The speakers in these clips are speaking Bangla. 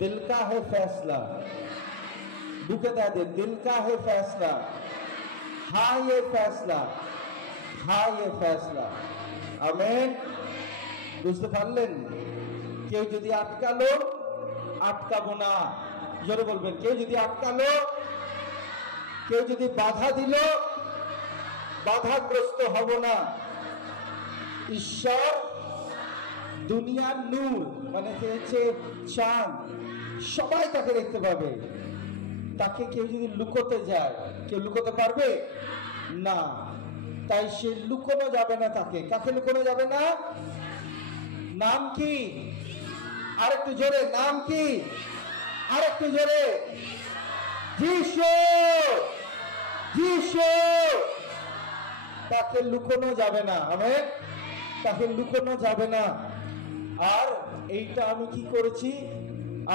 दिल का है फैसला, बुके दे, दिल का है फैसला, हाँ ये फैसला, हाँ ये फैसला। आमीन। বুঝতে পারলেন? কেউ যদি আটকালো, আটকাবো না। জোরে বলবেন, কেউ যদি আটকালো, কেউ যদি বাধা দিল, বাধাগ্রস্ত হব না। ঈশ্বর দুনিয়ার নূর, মানে হচ্ছে চাঁদ, সবাই তাকে দেখতে পাবে। তাকে কেউ যদি লুকোতে যায়, কেউ লুকোতে পারবে না। তাই সে লুকোনো যাবে না তাকে। কাকে লুকোনো যাবে না? নাম কি? আরেকটু জোরে, নাম কি? আরেকটু জোরে, যিশু। যিশু। তাকে লুকোনো যাবে না। আমেন। তাকে লুকোনো যাবে না। আর এইটা আমি কি করেছি?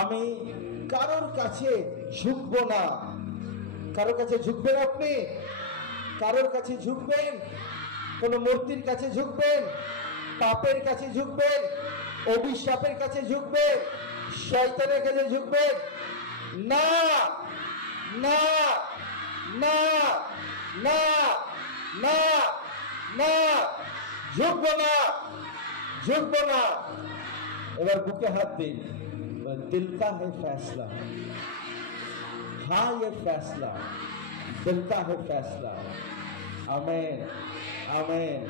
আমি কারোর কাছে ঝুঁকবো না। কারোর কাছে ঝুঁকবেন আপনি? কারোর কাছে ঝুঁকবেন? কোন মূর্তির কাছে ঝুঁকবেন? পাপের কাছে ঝুঁকবেন? অভিশাপের কাছে ঝুঁকবেন? শয়তানের কাছে ঝুঁকবেন? না, না, না, না, না, না, ঝুঁকবো না, ঝুঁকবো না। এবার বুকে হাত দিন। दिल का है फैसला, हाँ ये फैसला, दिल का है फैसला। आमेन, आमेन।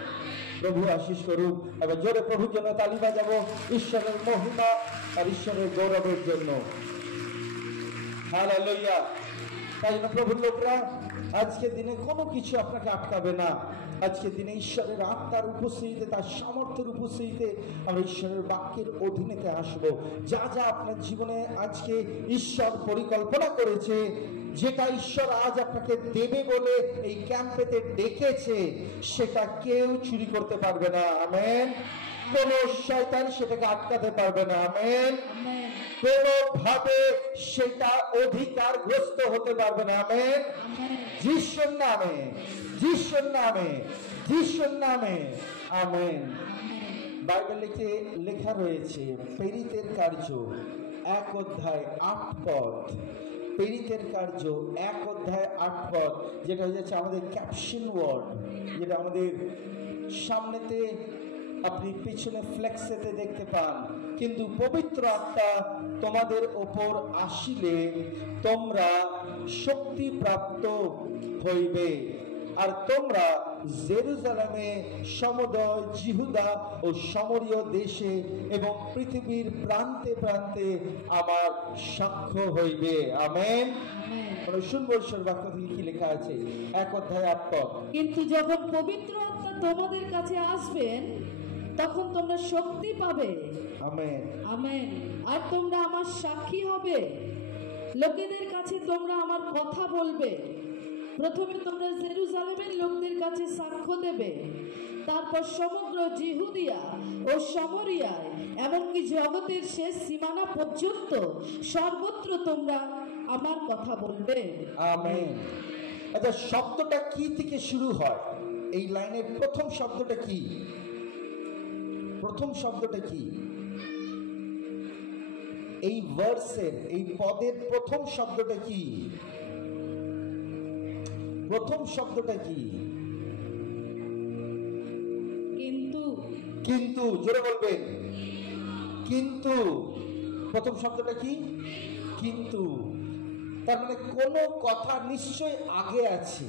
প্রভু আশীষ করুক। এবার জোরে প্রভুর জন্য তালি বাজাবো, ঈশ্বরের মহিমা আর ঈশ্বরের গৌরবের জন্য। হালেলুয়া। তাই জন্য প্রভুর লোকরা, আজকের দিনে কোনো কিছু আপনাকে আটকাবে না। আজকের দিনে ঈশ্বরের আত্মার উপস্থিতিতে, তার সামর্থ্যের উপস্থিতিতে আমরা ঈশ্বরের বাক্যের অধীনেতে আসবো। যা যা আপনার জীবনে আজকে ঈশ্বর পরিকল্পনা করেছে, যেটা ঈশ্বর আজ আপনাকে দেবে বলে এই ক্যাম্পেতে ডেকেছে, সেটা কেউ চুরি করতে পারবে না। আমেন। কোন শয়তান সেটাকে আটকাতে পারবে না। আমেন। কোনোভাবে সেটা অধিকারগ্রস্ত হতে পারবে না। আমেন। যিশুর নামে, যিশুর নামে, যিশুর নামে। আমেন। বাইবেলে লেখা রয়েছে, প্রেরিতের কার্য 1 অধ্যায় 8 পদ। প্রেরিতের কার্য 1 অধ্যায় 8 পদ, যেটা হচ্ছে আমাদের ক্যাপশন ওয়ার্ড, যেটা আমাদের সামনেতে আপনি পিছনে ফ্লেক্সেতে দেখতে পান। কিন্তু পবিত্র আত্মা তোমাদের ওপর আসিলে তোমরা শক্তি প্রাপ্ত হইবে, আর তোমরা জেরুজালেমে, সমুদয় জিহুদা ও সমরীয় দেশে এবং পৃথিবীর প্রান্তে প্রান্তে আমার সাক্ষ্য হইবে। আমেন। শুনবো ঈশ্বর বাক্য থেকে কি লেখা আছে। 1 অধ্যায় 8 পদ। কিন্তু যখন পবিত্র আত্মা তোমাদের কাছে আসবেন, তখন তোমরা শক্তি পাবে। Amen, amen. আর তোমরা আমার সাক্ষী হবে। লোকেদের কাছে তোমরা আমার কথা বলবে। প্রথমে তোমরা জেরুজালেমের লোকদের কাছে সাক্ষ্য দেবে, তারপর সমগ্র জিহুদিয়া ও সমরিয়ায়, এমনকি জগতের শেষ সীমানা পর্যন্ত সর্বত্র তোমরা আমার কথা বলবে। আমেন। আচ্ছা, শব্দটা কি থেকে শুরু হয়? এই লাইনের প্রথম শব্দটা কি? প্রথম শব্দটা কি? এই ভার্সের, এই পদের প্রথম শব্দটা কি? প্রথম শব্দটা কি? কিন্তু। কিন্তু। জোরে বলবেন, কিন্তু। প্রথম শব্দটা কি? কিন্তু। তার মানে কোনো কথা নিশ্চয় আগে আছে,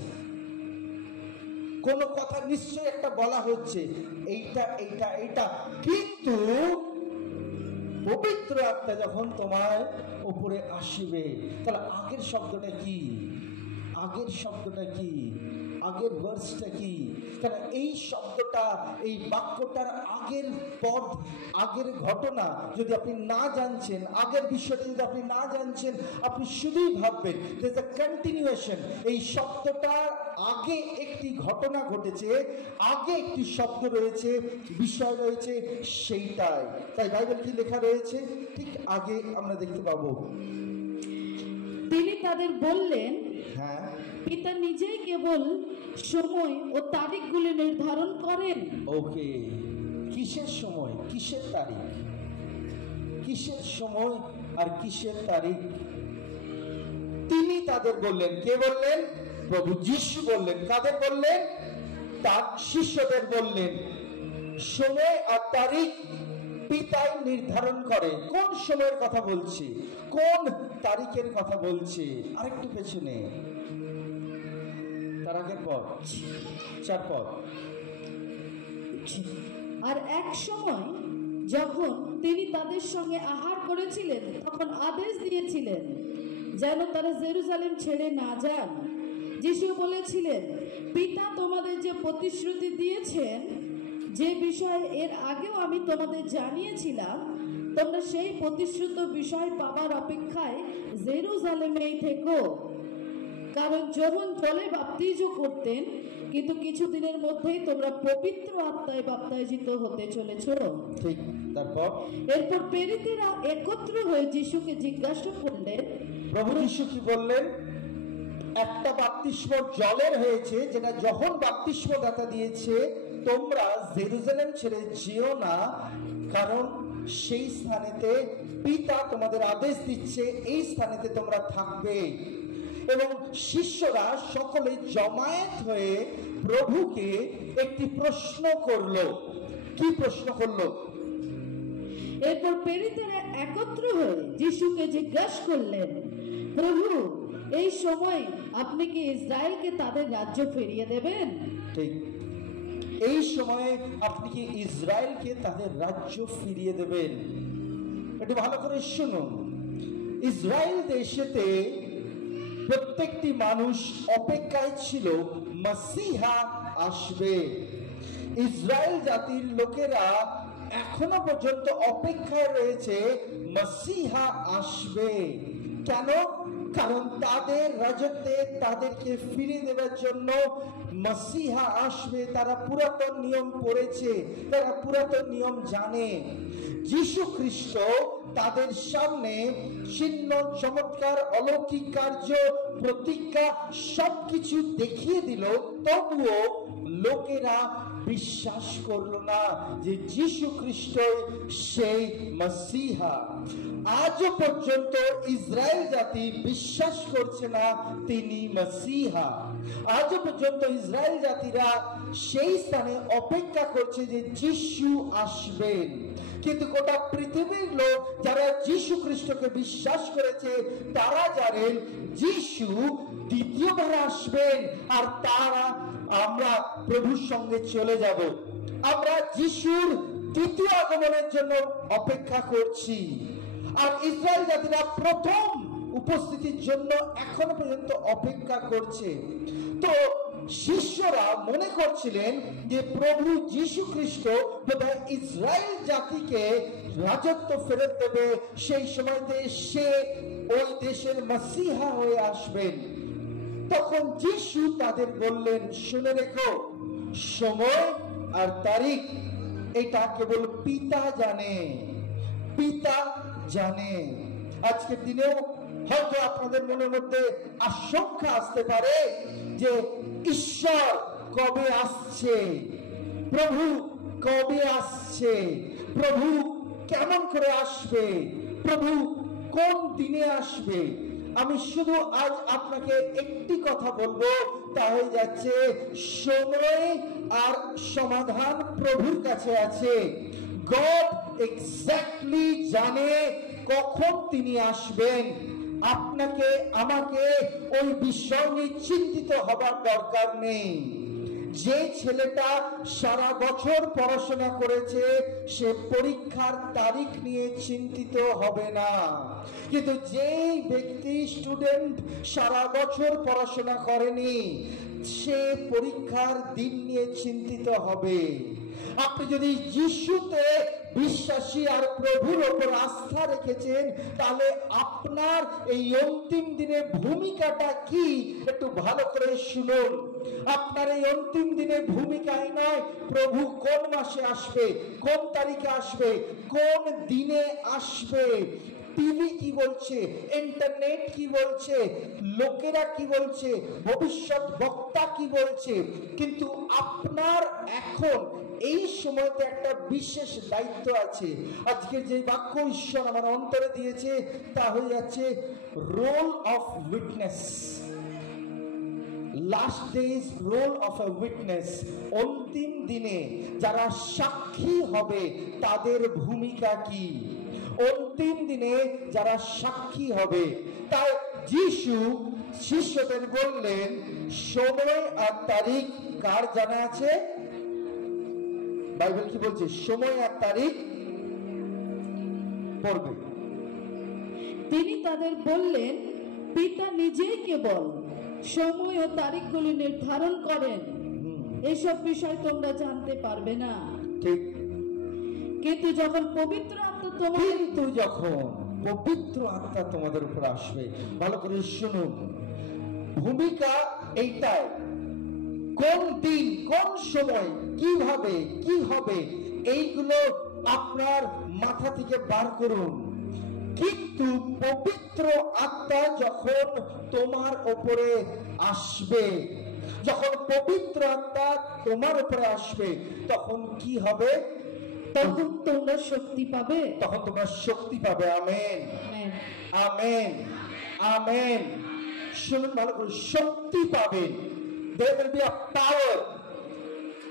কোনো কথা নিশ্চয় একটা বলা হচ্ছে, এইটা এইটা এইটা। কিন্তু পবিত্র আত্মা যখন তোমার উপরে আসবে, তাহলে আগের শব্দটা কি? আগের শব্দটা কি? আগের ভার্সটা কি? কারণ এই শব্দটা, এই বাক্যটার আগের পদ, আগের ঘটনা যদি আপনি না জানছেন, আগের বিষয়টা যদি আপনি না জানছেন, আপনি শুধুই ভাববেন there's a continuation। এই শব্দটার আগে একটি ঘটনা ঘটেছে, আগে একটি শব্দ রয়েছে, বিষয় রয়েছে, সেইটাই। তাই বাইবেল কি লেখা রয়েছে ঠিক আগে আমরা দেখতে পাবো। তিনি তাদের বললেন, হ্যাঁ, পিতা নিজেই কেবল সময় ও তারিখগুলি নির্ধারণ করেন। ওকে, কিসের সময়, কিসের তারিখ, কিসের সময়, আর কিসের তারিখ? তিনি তাদের বললেন। কে বললেন? প্রভু যিশু বললেন। কাদের বললেন? তার শিষ্যদের বললেন। সময় আর তারিখ পিতাই নির্ধারণ করে। কোন সময়ের কথা বলছি, কোন তারিখের কথা বলছি? আরেকটু পেছনে, তার আগের পর 4 পদ। আর এক সময় যখন তিনি তাদের সঙ্গে আহার করেছিলেন, তখন আদেশ দিয়েছিলেন যেন তারা জেরুজালেম ছেড়ে না যান। যিশু বলেছিলেন, পিতা তোমাদের যে প্রতিশ্রুতি দিয়েছেন, যে বিষয়ে এর আগেও আমি তোমাদের জানিয়েছিলাম, তোমরা সেই প্রতিশ্রুত বিষয় পাবার অপেক্ষায় জেরুজালেমেই থেকো। কারণ যখন জলে বাপ্তিস্ম করতেন, কিন্তু কিছুদিনের মধ্যেই তোমরা পবিত্র আত্মায় বাপ্তায়িত হতে চলেছ। ঠিক। তারপর এরপর প্রেরিতেরা একত্র হয়ে যিশুকে জিজ্ঞাসা করলেন। প্রভু যিশু কি বললেন? একটা বাপ্তিস্ম জলের হয়েছে, যেটা যখন বাপ্তিস্ম দাতা দিয়েছে, তোমরা জেরুজালেম ছেড়ে যেও না, কারণ সেই স্থানেতে পিতা তোমাদের আদেশ দিচ্ছে এই স্থানেতে তোমরা থাকবে। এবং শিষ্যরা সকলে জমায়েত হয়ে প্রভুকে একটি প্রশ্ন করলো। কি প্রশ্ন করলো? এরপর প্রেরিতেরা একত্র হয়ে যিশুকে জিজ্ঞাসা করলেন, প্রভু, এই সময় আপনি কি ইসরায়েলকে তাদের রাজ্য ফিরিয়ে দেবেন? ঠিক। এই সময়ে আপনি কি ইসরায়েলকে তাদের রাজ্য ফিরিয়ে দেবেন? একটু ভালো করে শুনুন। ইসরায়েল দেশেতে প্রত্যেকটি মানুষ অপেক্ষায় ছিল মসিহা আসবে। ইসরায়েল জাতির লোকেরা এখনো পর্যন্ত অপেক্ষায় রয়েছে মসিহা আসবে। কেন? কারণ তাদের রাজত্বে তাদেরকে ফিরিয়ে দেওয়ার জন্য মসিহা আসবে। তারা পুরাতন নিয়ম পড়েছে, তারা পুরাতন নিয়ম জানে। যীশু খ্রিস্ট তাদের সামনে চিহ্ন, চমৎকার, অলৌকিক কার্য, প্রতিজ্ঞা সবকিছু দেখিয়ে দিল, তবুও লোকেরা বিশ্বাস করলো না যে যীশু খ্রিস্ট সেই মসিহা। আজও পর্যন্ত ইসরায়েল জাতি বিশ্বাস করছে না তিনি মসিহা। আজও পর্যন্ত ইসরায়েল জাতিরা সেই স্থানে অপেক্ষা করছে যে যীশু আসবেন। কিন্তু গোটা পৃথিবীর লোক যারা যীশু খ্রিস্টকে বিশ্বাস করেছে, তারা জানেন যীশু দ্বিতীয়বার আসবেন, আর তারা আমরা প্রভুর সঙ্গে চলে যাব। আমরা যিশুর দ্বিতীয় আগমনের জন্য অপেক্ষা করছি। আর ইসরায়েল জাতিরা প্রথম উপস্থিতির জন্য এখনো পর্যন্ত অপেক্ষা করছে। তো শিষ্যরা মনে করছিলেন যে প্রভু যীশু খ্রিস্ট বোধহয় ইসরায়েল জাতিকে রাজত্ব ফেরত দেবে, সেই সময়তে সে ওই দেশের মসিহা হয়ে আসবেন। তখন যিশু তাদের বললেন, শুনে রেখো, সময় আর তারিখ এটা কেবল পিতা জানে, পিতা জানে। আজকের দিনেও হয়তো আপনাদের মনের মধ্যে আশঙ্কা আসতে পারে যে ঈশ্বর কবে আসছে, প্রভু কবে আসছে, প্রভু কেমন করে আসবে, প্রভু কোন দিনে আসবে। আমি শুধু আজ আপনাকে একটি কথা বলবো, তা হয়ে যাচ্ছে সময় আর সমাধান প্রভুর কাছে আছে। গড এক্স্যাক্টলি জানে কখন তিনি আসবেন। আপনাকে আমাকে ওই বিষয় নিয়ে চিন্তিত হবার দরকার নেই। যে ছেলেটা সারা বছর পড়াশোনা করেছে, সে পরীক্ষার তারিখ নিয়ে চিন্তিত হবে না। কিন্তু যেই ব্যক্তি স্টুডেন্ট সারা বছর পড়াশোনা করেনি, সে পরীক্ষার দিন নিয়ে চিন্তিত হবে। আপনি যদি যিশুতে বিশ্বাসী আর প্রভুর ওপর আস্থা রেখেছেন, তাহলে আপনার এই অন্তিম দিনে ভূমিকাটা কি একটু ভালো করে শুনুন। আপনার এই অন্তিম দিনে ভূমিকাই নয় প্রভু কোন মাসে আসবে, কোন তারিখে আসবে, কোন দিনে আসবে, টিভি কি বলছে, ইন্টারনেট কি বলছে, লোকেরা কি বলছে, ভবিষ্যৎ বক্তা কি বলছে, কিন্তু আপনার এখন এই সময়তে একটা বিশেষ দায়িত্ব আছে। আজকে যে বাক্য ঈশ্বর আমার অন্তরে দিয়েছে তা হয়ে যাচ্ছে role of witness. Last days role of a witness. অন্তিম দিনে যারা সাক্ষী হবে তাদের ভূমিকা কি? অন্তিম দিনে যারা সাক্ষী হবে, তাই যিশু শিষ্যদের বললেন সময় আর তারিখ কার জানা আছে? বাইবেল কি বলছে? সময় আর তারিখ পড়বে। তিনি তাদের বললেন, পিতা নিজেই কেবল সময় ও তারিখগুলি নির্ধারণ করেন, এসব বিষয় তোমরা জানতে পারবে না। ঠিক। কিন্তু যখন পবিত্র আত্মা তোমাদের উপর আসবে, ভালো করে শুনুন, ভূমিকা এইটাই, কোন দিন কোন সময় কিভাবে কি হবে এইগুলো আপনার মাথা থেকে বার করুন। কিন্তু পবিত্র আত্মা যখন তোমার উপরে আসবে, যখন পবিত্র আত্মা তোমার উপরে আসবে তখন কি হবে? তখন তোমরা শক্তি পাবে। তখন তোমরা শক্তি পাবে। Amen, amen, amen. শুনুন ভালো করে, শক্তি পাবেন। There will be a power.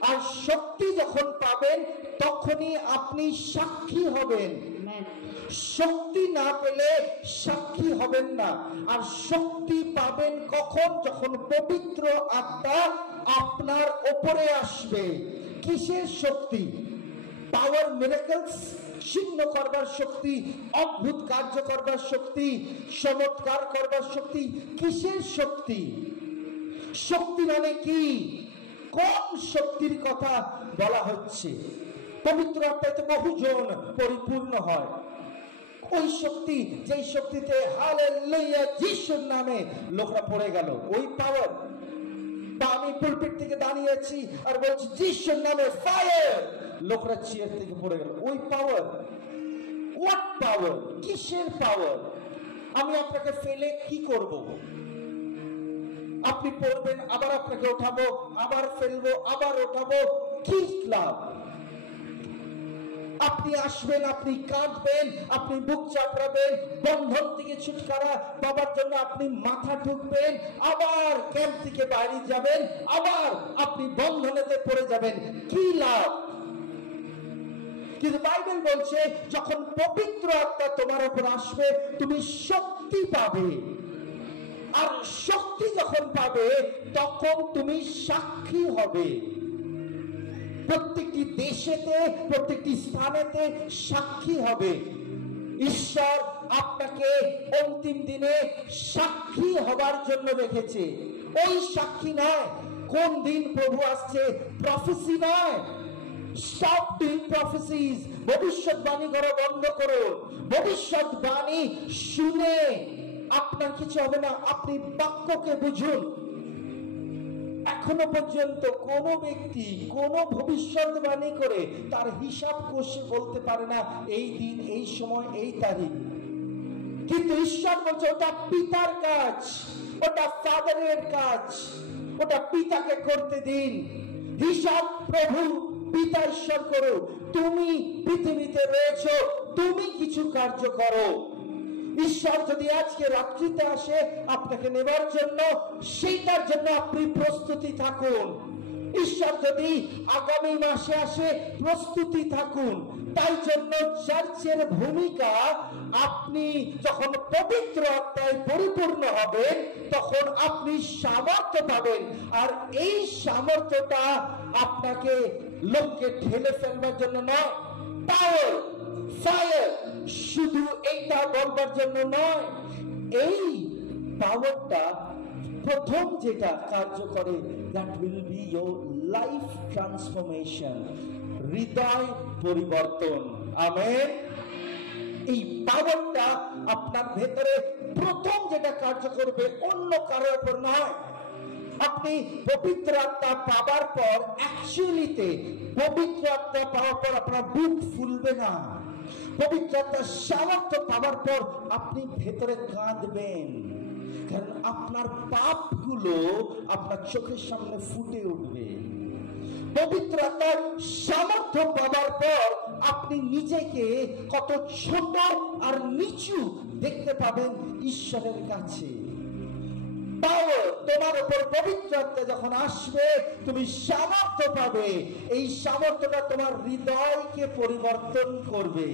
আর শক্তি যখন পাবেন তখনই আপনি সাক্ষী হবেন। শক্তি না পেলে সাক্ষী হবেন না। আর শক্তি পাবেন কখন? যখন পবিত্র আত্মা আপনার উপরে আসবে। কিসের শক্তি? পাওয়ার, মিরাকলস, চিহ্ন করবার শক্তি, অদ্ভুত কার্য করবার শক্তি, চমৎকার করবার শক্তি। কিসের শক্তি? শক্তি মানে কি? কোন শক্তির কথা বলা হচ্ছে? পবিত্র আত্মাতে বহুজন পরিপূর্ণ হয়। ওই শক্তি, যেই শক্তিতে হালেলুয়া যিশুর নামে লোকরা পড়ে গেল, ওই পাওয়ার। বা আমি পুলপিট থেকে দাঁড়িয়েছি আর বলছি যিশুর নামে ফায়ার, লোকরা চেয়ার থেকে পড়ে গেল, ওই পাওয়ার। হোয়াট পাওয়ার? কিসের পাওয়ার? আমি আপনাকে ফেলে কি করব? আপনি পড়বেন, আবার আপনাকে ওঠাবো, আবার ফেলবো, আবার ওঠাবো, কি লাভ? আপনি আসবেন, আপনি কাঁদবেন, আপনি বুক চাপড়াবেন, বন্ধন থেকে ছুটকারা পাবার জন্য আপনি মাথা ঠুকবেন, আবার ক্যাম্প থেকে বাইরে যাবেন, আবার আপনি বন্ধনেতে পড়ে যাবেন, কি লাভ? কিন্তু বাইবেল বলছে যখন পবিত্র আত্মা তোমার উপর আসবে তুমি শক্তি পাবে। আর শক্তি যখন পাবে তখন তুমি সাক্ষী হবে। প্রত্যেকটি দেশেতে, প্রত্যেকটি স্থানেতে সাক্ষী হবে। ঈশ্বর আপনাকে অন্তিম দিনে সাক্ষী হবার জন্য রেখেছে। ওই সাক্ষী নয় কোন দিন প্রভু আসছে, প্রফেসি নয়। Stop doing prophecies. ভবিষ্যৎবাণী করা বন্ধ করো। ভবিষ্যৎবাণী শুনে আপনার কিছু হবে না। আপনি বাক্যকে বুঝুন। এখনো পর্যন্ত কোন ব্যক্তি কোন ভবিষ্যৎবাণী করে তার হিসাব কষে বলতে পারে না এই দিন, এই সময়, এই তারিখ। কিন্তু ঈশ্বর বলছে ওটা পিতার কাজ, ওটা ফাদারের কাজ, ওটা পিতাকে করতে দিন। হিসাব প্রভু পিতা ঈশ্বর করো। তুমি পৃথিবীতে রয়েছো, তুমি কিছু কার্য করো। ঈশ্বর যদি আজকে রাত্রিতে আসে আপনাকে নেবার জন্য, সেইটার জন্য আপনি প্রস্তুতি থাকুন। ঈশ্বর যদি আগামী মাসে আসে, প্রস্তুতি থাকুন। তাই জন্য চার্চের ভূমিকা, আপনি যখন পবিত্র আত্মায় পরিপূর্ণ হবেন তখন আপনি সামর্থ্য পাবেন। আর এই সামর্থ্যটা আপনাকে লোককে ঠেলে ফেলবার জন্য নয়, পাওয়ার, ফায়ার, শুধু এইটা বলবার জন্য নয়। এই পাওয়ারটা প্রথম যেটা কার্য করে, that will be your life transformation, হৃদয় পরিবর্তন। আমেন। এই পাওয়ারটা আপনার ভেতরে প্রথম যেটা কার্য করবে, অন্য কারোর উপর নয়। আপনি পবিত্র আত্মা পাবার পর, অ্যাকচুয়ালিতে পবিত্র আত্মা পাওয়ার পর আপনার বুক ফুলবে না। পবিত্র আত্মার সামর্থ্য পাওয়ার পর আপনি ভেতরে কাঁদবেন, কারণ আপনার পাপগুলো আপনার চোখের সামনে ফুটে উঠবে। পবিত্র আত্মার সামর্থ্য পাওয়ার পর আপনি নিজেকে কত ছোট আর নিচু দেখতে পাবেন ঈশ্বরের কাছে। তোমার উপর পবিত্র আত্মা যখন আসবে, তুমি সামর্থ্য পাবে। এই সামর্থ্যটা তোমার হৃদয়কে পরিবর্তন করবে।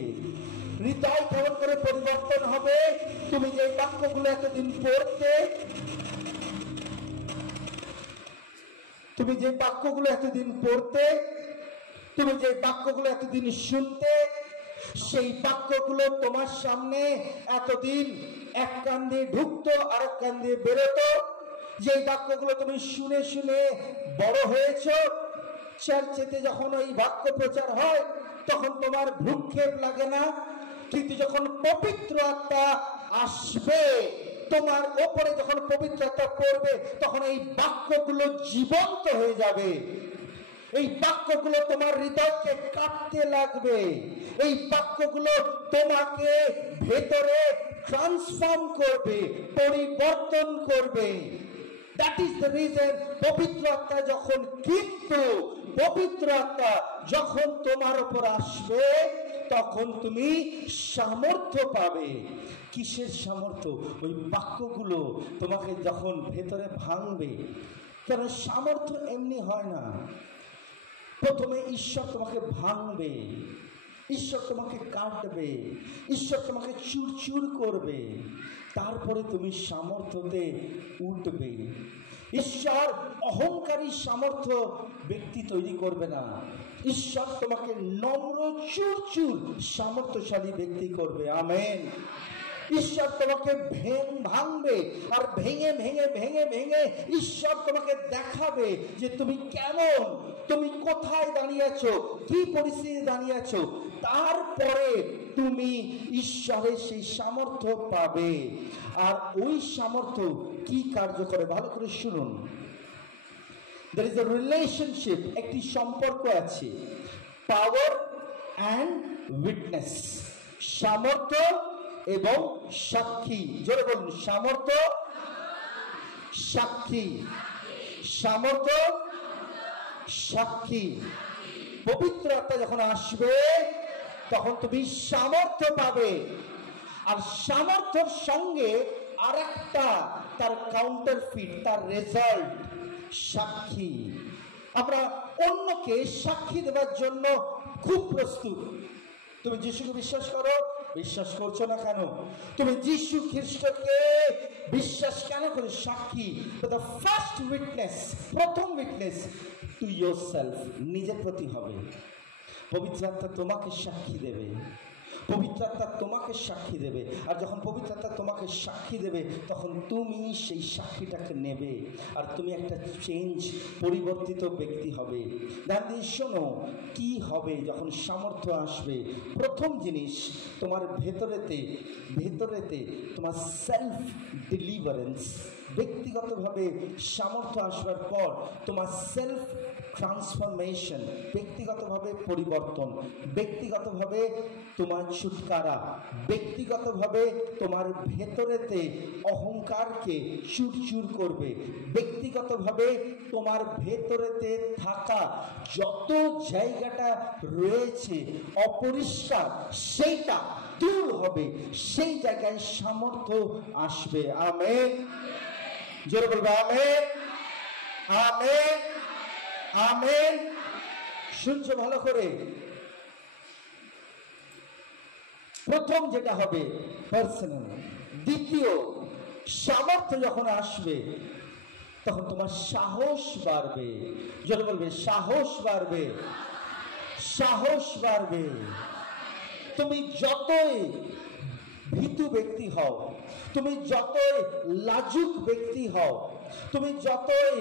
হৃদয় কেমন করে পরিবর্তন হবে? তুমি যে বাক্যগুলো এতদিন পড়তে, তুমি যে বাক্যগুলো এতদিন শুনতে, সেই বাক্যগুলো তোমার সামনে এতদিন এক কান দিয়ে ঢুকতো আর এক কান দিয়ে বেরোতো। যে বাক্যগুলো তুমি শুনে শুনে বড় হয়েছ, চার্চেতে যখন ওই বাক্য প্রচার হয় তখন তোমার ভ্রুক্ষেপ লাগে না। কিন্তু যখন পবিত্র আত্মা আসবে তোমার ওপরে, যখন পবিত্র আত্মা পড়বে, তখন এই বাক্যগুলো জীবন্ত হয়ে যাবে। এই বাক্যগুলো তোমার হৃদয়কে কাঁপতে লাগবে। এই বাক্যগুলো তোমাকে ভেতরে ট্রান্সফর্ম করবে, পরিবর্তন করবে। দ্যাট ইজ দ্য রিজন পবিত্র আত্মা যখন, কিন্তু পবিত্র আত্মা যখন তোমার উপর আসবে তখন তুমি সামর্থ্য পাবে। কিসের সামর্থ্য? ওই বাক্যগুলো তোমাকে যখন ভেতরে ভাঙবে। কারণ সামর্থ্য এমনি হয় না। প্রথমে ঈশ্বর তোমাকে ভাঙবে, ঈশ্বর তোমাকে কাটবে, ঈশ্বর তোমাকে চুরচুর করবে, তারপরে তুমি সামর্থ্যতে উঠবে। ঈশ্বর অহংকারী সামর্থ্য ব্যক্তি তৈরি করবে না। ঈশ্বর তোমাকে নম্র চুরচুর সামর্থ্যশালী ব্যক্তি করবে। আমেন। ঈশ্বর তোমাকে ভাঙবে, আর ভেঙে ভেঙে ভেঙে ভেঙে ঈশ্বর তোমাকে দেখাবে যে তুমি কেমন, তুমি কোথায় দাঁড়িয়ে আছো, কি পরিস্থিতি দাঁড়িয়ে আছো। তারপরে তুমি ঈশ্বরের সেই সামর্থ্য পাবে। আর ওই সামর্থ্য কি কার্য করে ভালো করে শুনুন। there is a relationship, একটি সম্পর্ক আছে, পাওয়ার অ্যান্ড উইটনেস, সামর্থ্য এবং সাক্ষী। জোরে বলুন, সামর্থ্য, সাক্ষী, সামর্থ্য, সাক্ষী। পবিত্র আত্মা যখন আসবে তখন তুমি সামর্থ্য পাবে। আর সামর্থ্যের সঙ্গে আর একটা তার কাউন্টারফিট, তার রেজাল্ট, সাক্ষী। আমরা অন্যকে সাক্ষী দেওয়ার জন্য খুব প্রস্তুত। তুমি যিশুকে বিশ্বাস করো, বিশ্বাস করছো না কেন? তুমি যিশু খ্রিস্টকে বিশ্বাস কেন করে? সাক্ষী। দ্য ফার্স্ট উইটনেস, প্রথম উইটনেস টু ইয়োরসেলফ, নিজের প্রতি হবে। পবিত্র আত্মা তোমাকে সাক্ষী দেবে, পবিত্র আত্মা তোমাকে সাক্ষী দেবে। আর যখন পবিত্র আত্মা তোমাকে সাক্ষী দেবে তখন তুমি সেই সাক্ষীটাকে নেবে, আর তুমি একটা চেঞ্জ, পরিবর্তিত ব্যক্তি হবে। ধ্যান দিয়ে শোনো কি হবে যখন সামর্থ্য আসবে। প্রথম জিনিস, তোমার ভেতরেতে তোমার সেলফ ডেলিভারেন্স, ব্যক্তিগতভাবে সামর্থ্য আসবার পর তোমার সেলফ ট্রান্সফরমেশন, ব্যক্তিগতভাবে পরিবর্তন, ব্যক্তিগতভাবে তোমার ছুটকারা, ব্যক্তিগতভাবে তোমার ভেতরেতে অহংকারকে চুরচুর করবে, ব্যক্তিগতভাবে তোমার ভেতরেতে থাকা যত জায়গাটা রয়েছে অপরিষ্কার সেইটা দূর হবে, সেই জায়গায় সামর্থ্য আসবে। আমেন। জোরে বলবে আমেন, আমেন, আমেন। শুনছো ভালো করে? প্রথম যেটা হবে পার্সোনাল। দ্বিতীয়, সামর্থ্য যখন আসবে তখন তোমার সাহস বাড়বে। জোরে বলবে সাহস বাড়বে, সাহস বাড়বে। তুমি যতই ভীতু ব্যক্তি হও, তুমি যতই লাজুক ব্যক্তি হও, তুমি যতই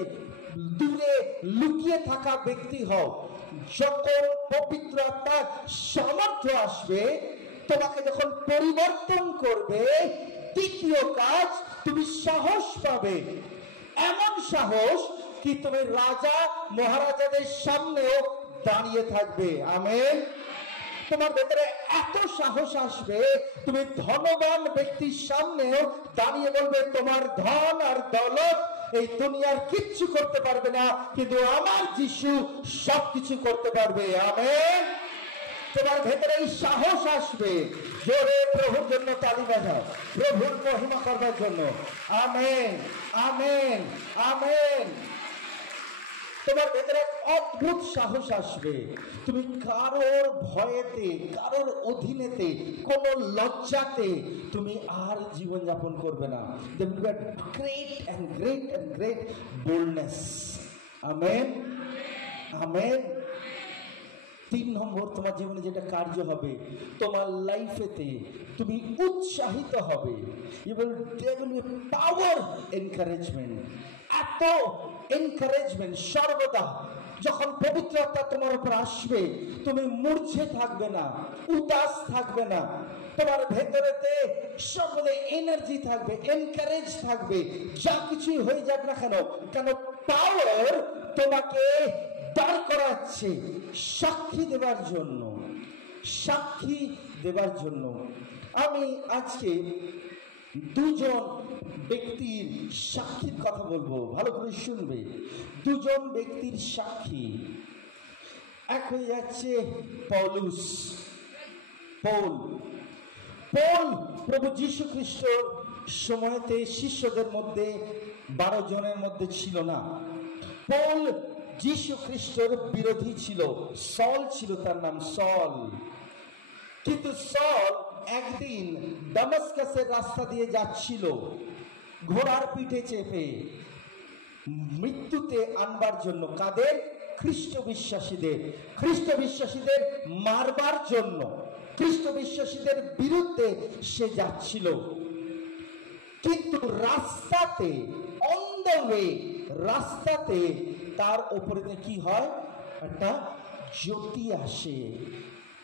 দূরে লুকিয়ে থাকা ব্যক্তি হও, যখন পবিত্র আত্মার সামর্থ্য আসবে তোমাকে যখন পরিবর্তন করবে, তৃতীয় কাজ, তুমি সাহস পাবে। এমন সাহস কি তুমি রাজা মহারাজাদের সামনেও দাঁড়িয়ে থাকবে। আমেন। তোমার ভেতরে এত এত সাহস আসবে, তুমি ধনবান ব্যক্তির সামনেও দাঁড়িয়ে বলবে তোমার ধন আর দৌলত এই দুনিয়ার কিচ্ছু করতে পারবে না, কিন্তু আমার যিশু সবকিছু করতে পারবে। আমেন। তোমার ভেতরে এই সাহস আসবে। জোরে প্রভুর জন্য তালি বাজাও, প্রভুর মহিমা করবার জন্য। Amen, amen, amen. তোমার ভেতরে অদ্ভুত সাহস আসবে। তুমি কারোর ভয়েতে, কারোর অধীনেতে, কোন লজ্জাতে তুমি আর জীবন যাপন করবে না। Great and great and great boldness. Amen, amen. 3 number, তোমার জীবনে যেটা কার্য হবে, তোমার লাইফেতে তুমি উৎসাহিত হবে। পাওয়ার এনকারেজমেন্ট, এত এনকারেজমেন্ট সর্বদা। যখন পবিত্র আত্মা তোমার উপর আসবে, তুমি মূর্ছে থাকবে না, উদাস থাকবে না। তোমার ভেতরেতে সর্বদা এনার্জি থাকবে, এনকারেজ থাকবে। যা কিছুই হয়ে যাক না কেন, কেন পাওয়ার তোমাকে দাঁড় করাচ্ছে সাক্ষী দেবার জন্য, সাক্ষী দেবার জন্য। আমি আজকে 2 ব্যক্তির সাক্ষীর কথা বলবো, ভালো করে শুনবে। 2 ব্যক্তির সাক্ষী। এক হয়ে যাচ্ছে পৌলুস। পৌল প্রভু যীশু খ্রিস্টর সময়তে শিষ্যদের মধ্যে 12 জনের মধ্যে ছিল না। পৌল যীশু খ্রিস্টের বিরোধী ছিল। সল ছিল তার নাম, সল। কিন্তু সল একদিন দামাস্কাসের রাস্তা দিয়ে যাচ্ছিল ঘোড়ার পিঠে চেপে, মৃত্যুতে আনবার জন্য। কাদের? খ্রিস্ট বিশ্বাসীদের। খ্রিস্ট বিশ্বাসীদের মারবার জন্য, খ্রিস্ট বিশ্বাসীদের বিরুদ্ধে সে যাচ্ছিল। কিন্তু রাস্তাতে, অন দ্য ওয়ে, রাস্তাতে তার উপরে কি হয়? একটা জ্যোতি আসে,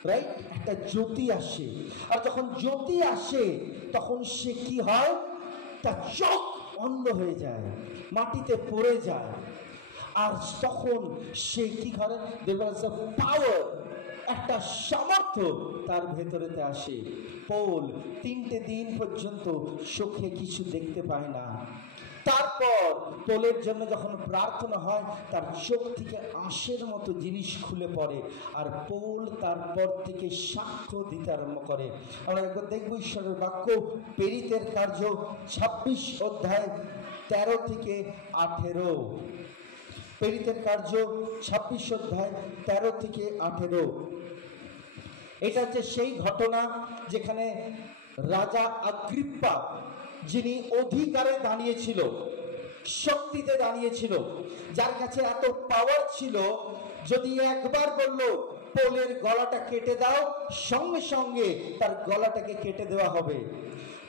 রাইট? একটা জ্যোতি আসে। আর যখন জ্যোতি আসে, তখন সে কি হয়? তার চোখ অন্ধ হয়ে যায়, মাটিতে পড়ে যায়। আর তখন সে কি করে? পাওয়ার, একটা সামর্থ্য তার ভেতরেতে আসে। পৌল 3টে দিন পর্যন্ত চোখে কিছু দেখতে পায় না। তারপর পৌলের জন্য যখন প্রার্থনা হয়, তার চোখ থেকে আঁশের মতো জিনিস খুলে পড়ে, আর পৌল তারপর থেকে সাক্ষ্য দিতে আরম্ভ করে। আমরা একবার দেখবো ঈশ্বরের বাক্য, প্রেরিতের কার্য 26 অধ্যায় 13 থেকে 18। প্রেরিতের কার্য 26 অধ্যায় 13 থেকে 18। এটা হচ্ছে সেই ঘটনা যেখানে রাজা আগ্রিপ্পা, যিনি অধিকারে দাঁড়িয়েছিল, শক্তিতে দাঁড়িয়েছিল, যার কাছে এত পাওয়ার ছিল, যদি একবার বললো পৌলের গলাটা কেটে দাও, সঙ্গে সঙ্গে তার গলাটাকে কেটে দেওয়া হবে।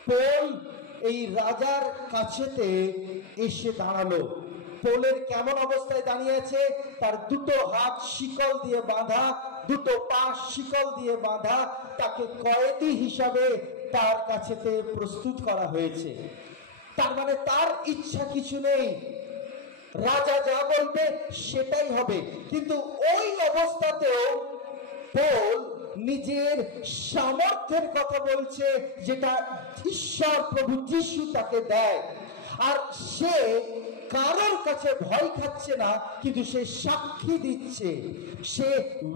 পৌল এই রাজার কাছেতে এসে দাঁড়ালো। পৌলের কেমন অবস্থায় দাঁড়িয়ে আছে? তার 2 হাত শিকল দিয়ে বাঁধা, 2 পা শিকল দিয়ে বাঁধা, তাকে কয়েদি হিসাবে তার কাছেতে প্রস্তুত করা হয়েছে। তার মানে তার ইচ্ছা কিছু নেই, রাজা যা বলবে সেটাই হবে। কিন্তু ওই অবস্থাতেও পৌল নিজের সামর্থ্যের কথা বলছে, যেটা ঈশ্বর প্রভু যিশু তাকে দেয়। আর সে কারোর কাছে ভয় খাচ্ছে না, কিন্তু সে সাক্ষী দিচ্ছে, সে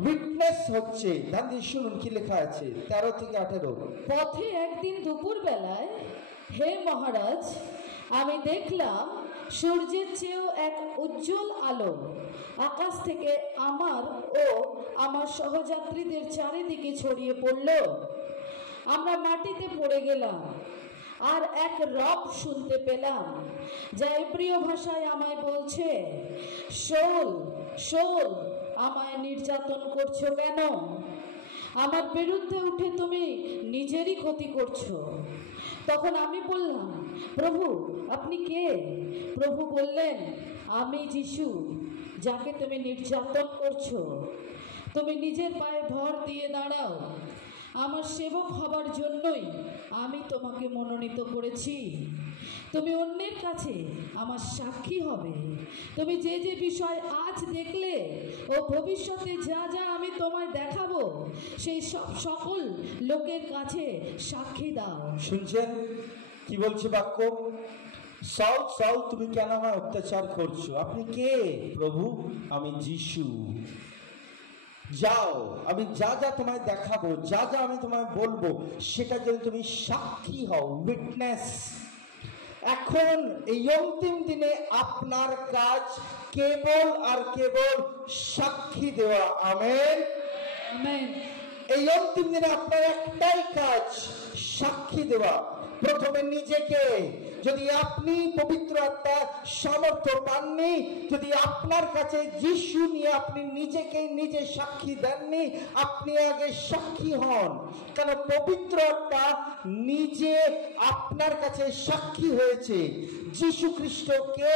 উইটনেস হচ্ছে। ধ্যান দিয়ে শুনুন কি লেখা আছে 13 থেকে 18। পথে একদিন দুপুর বেলায়, হে মহারাজ, আমি দেখলাম সূর্যের চেয়েও এক উজ্জ্বল আলো আকাশ থেকে আমার ও আমার সহযাত্রীদের চারিদিকে ছড়িয়ে পড়ল। আমরা মাটিতে পড়ে গেলাম, আর এক রব শুনতে পেলাম, যা এব্রীয় ভাষায় আমায় বলছে, শৌল, শৌল, আমায় নির্যাতন করছো কেন? আমার বিরুদ্ধে উঠে তুমি নিজেরই ক্ষতি করছো। তখন আমি বললাম, প্রভু, আপনি কে? প্রভু বললেন, আমি যিশু, যাকে তুমি নির্যাতন করছো। তুমি নিজের পায়ে ভর দিয়ে দাঁড়াও। আমার সেবক হবার জন্যই আমি তোমাকে মনোনীত করেছি। তুমি অন্যের কাছে আমার সাক্ষী হবে। তুমি যে যে বিষয় আজ দেখলে ও ভবিষ্যতে যা যা আমি তোমায় দেখাবো সেই সকল লোকের কাছে সাক্ষী দাও। শুনছেন কি বলছে বাক্য? সাউল সাউল, তুমি কেন আমায় অত্যাচার করছো? আপনি কে? প্রভু, আমি যিশু। যাও, আমি যা যা তোমায় দেখাবো, যা যা আমি তোমায় বলবো, সেটা যদি তুমি সাক্ষী হও, উইটনেস। এখন এই অন্তিম দিনে আপনার কাজ কেবল আর কেবল সাক্ষী দেওয়া। Amen, amen. এই অন্তিম দিনে আপনার একটাই কাজ, সাক্ষী দেওয়া। প্রথমে নিজেকে, যদি আপনি পবিত্র আত্মার সামর্থ্য পাননি, যদি আপনার কাছে যিশু নিয়ে আপনি নিজেকে নিজে সাক্ষী দেননি, আপনি আগে সাক্ষী হন। কারণ পবিত্র আত্মা নিজে আপনার কাছে সাক্ষী হয়েছে। যিশু খ্রিস্টকে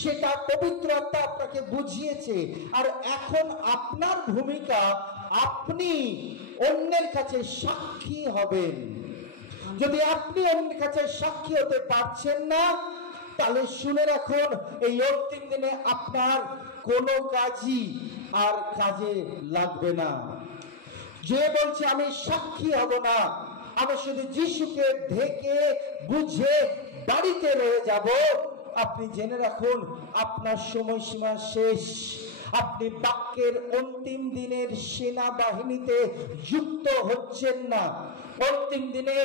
সেটা পবিত্র আত্মা আপনাকে বুঝিয়েছে। আর এখন আপনার ভূমিকা, আপনি অন্যের কাছে সাক্ষী হবেন। যদি আপনি অন্যের কাছে সাক্ষী হতে পারছেন না, তাহলে শুনে রাখুন, এই অন্তিম দিনে আপনার কোনো কাজই আর কাজে লাগবে না। যে বলছে আমি সাক্ষী হব না, আমি শুধু যিশুকে ঢেকে বুঝে বাড়িতে রয়ে যাব, আপনি জেনে রাখুন আপনার সময়সীমা শেষ। আপনি বাক্যের অন্তিম দিনের সেনাবাহিনীতে যুক্ত হচ্ছেন না। অন্তিম দিনে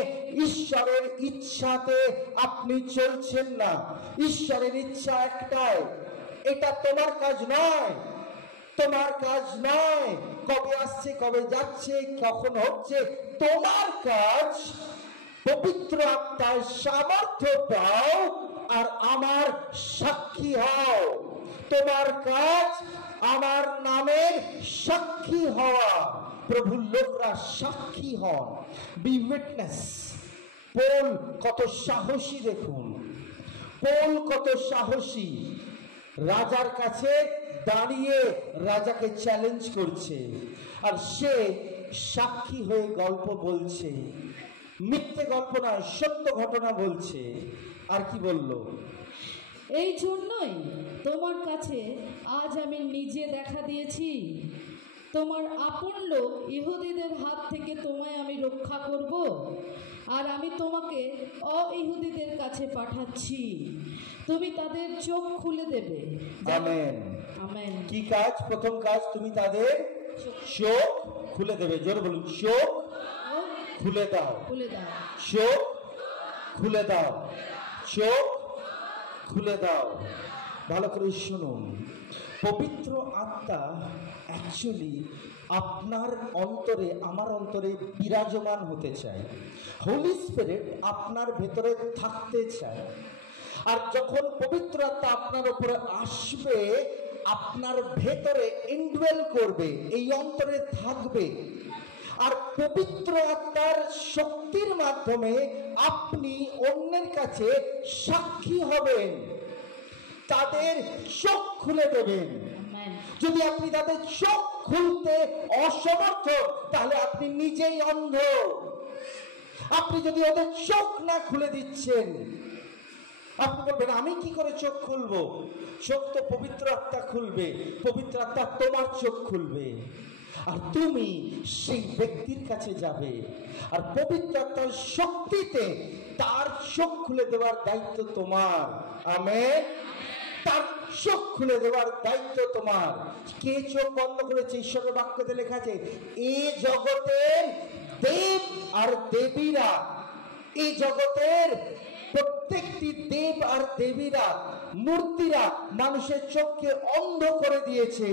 ঈশ্বরের ইচ্ছাতে আপনি চলছেন না। ঈশ্বরের ইচ্ছা একটাই, এটা তোমার কাজ নয়, তোমার কাজ নয় কবে আসছে, কবে যাচ্ছে, কখন হচ্ছে। তোমার কাজ পবিত্র আত্মার সামর্থ্য পাও আর আমার সাক্ষী হও। তোমার কাজ আমার নামের সাক্ষী হওয়া। প্রভুর লোকরা সাক্ষী হন, বি উইটনেস। পৌল কত সাহসী দেখুন, পৌল কত সাহসী। রাজার কাছে দাঁড়িয়ে রাজাকে চ্যালেঞ্জ করছে, আর সে সাক্ষী হয়ে গল্প বলছে। মিথ্যে গল্প নয়, সত্য ঘটনা বলছে। আর কি বলল? এই জন্যই তোমার কাছে আজ আমি নিজে দেখা দিয়েছি। তোমার আপন লোক ইহুদিদের হাত থেকে তোমায় আমি রক্ষা করব, আর আমি তোমাকে অইহুদিদের কাছে পাঠাচ্ছি। তুমি তাদের চোখ খুলে দেবে। Amen, amen. কি কাজ? প্রথম কাজ, তুমি তাদের চোখ খুলে দেবে। জোরে বলুন, চোখ খুলে দাও, খুলে দাও, চোখ খুলে দাও, চোখ খুলে দাও। ভালো করে শুনুন, পবিত্র আত্মা অ্যাকচুয়ালি আপনার অন্তরে, আমার অন্তরে বিরাজমান হতে চায়। হোলি স্পিরিট আপনার ভেতরে থাকতে চায়। আর যখন পবিত্র আত্মা আপনার উপরে আসবে, আপনার ভেতরে ইনডওয়েল করবে, এই অন্তরে থাকবে। আর পবিত্র আত্মার শক্তির মাধ্যমে আপনি অন্যের কাছে সাক্ষী হবেন, তাদের চোখ খুলে দেবেন। যদি আপনি তাদের চোখ খুলতে অসমর্থ, তাহলে আপনি নিজেই অন্ধ। আপনি যদি ওদের চোখ না খুলে দিচ্ছেন, আপনি বলবেন আমি কি করে চোখ খুলবো? চোখ তো পবিত্র আত্মা খুলবে, পবিত্র আত্মা তোমার চোখ খুলবে, আর তুমি সেই ব্যক্তির কাছে যাবে, আর পবিত্র আত্মার শক্তিতে তার চোখ খুলে দেওয়ার দায়িত্ব তোমার। আমেন। তার চোখ খুলে দেওয়ার দায়িত্ব তোমার। কে চোখ বন্ধ করেছে? ঈশ্বরের বাক্যতে লেখা আছে, এই জগতের দেব আর দেবীরা, এই জগতের প্রত্যেকটি দেব আর দেবীরা, মূর্তিরা মানুষের চোখকে অন্ধ করে দিয়েছে।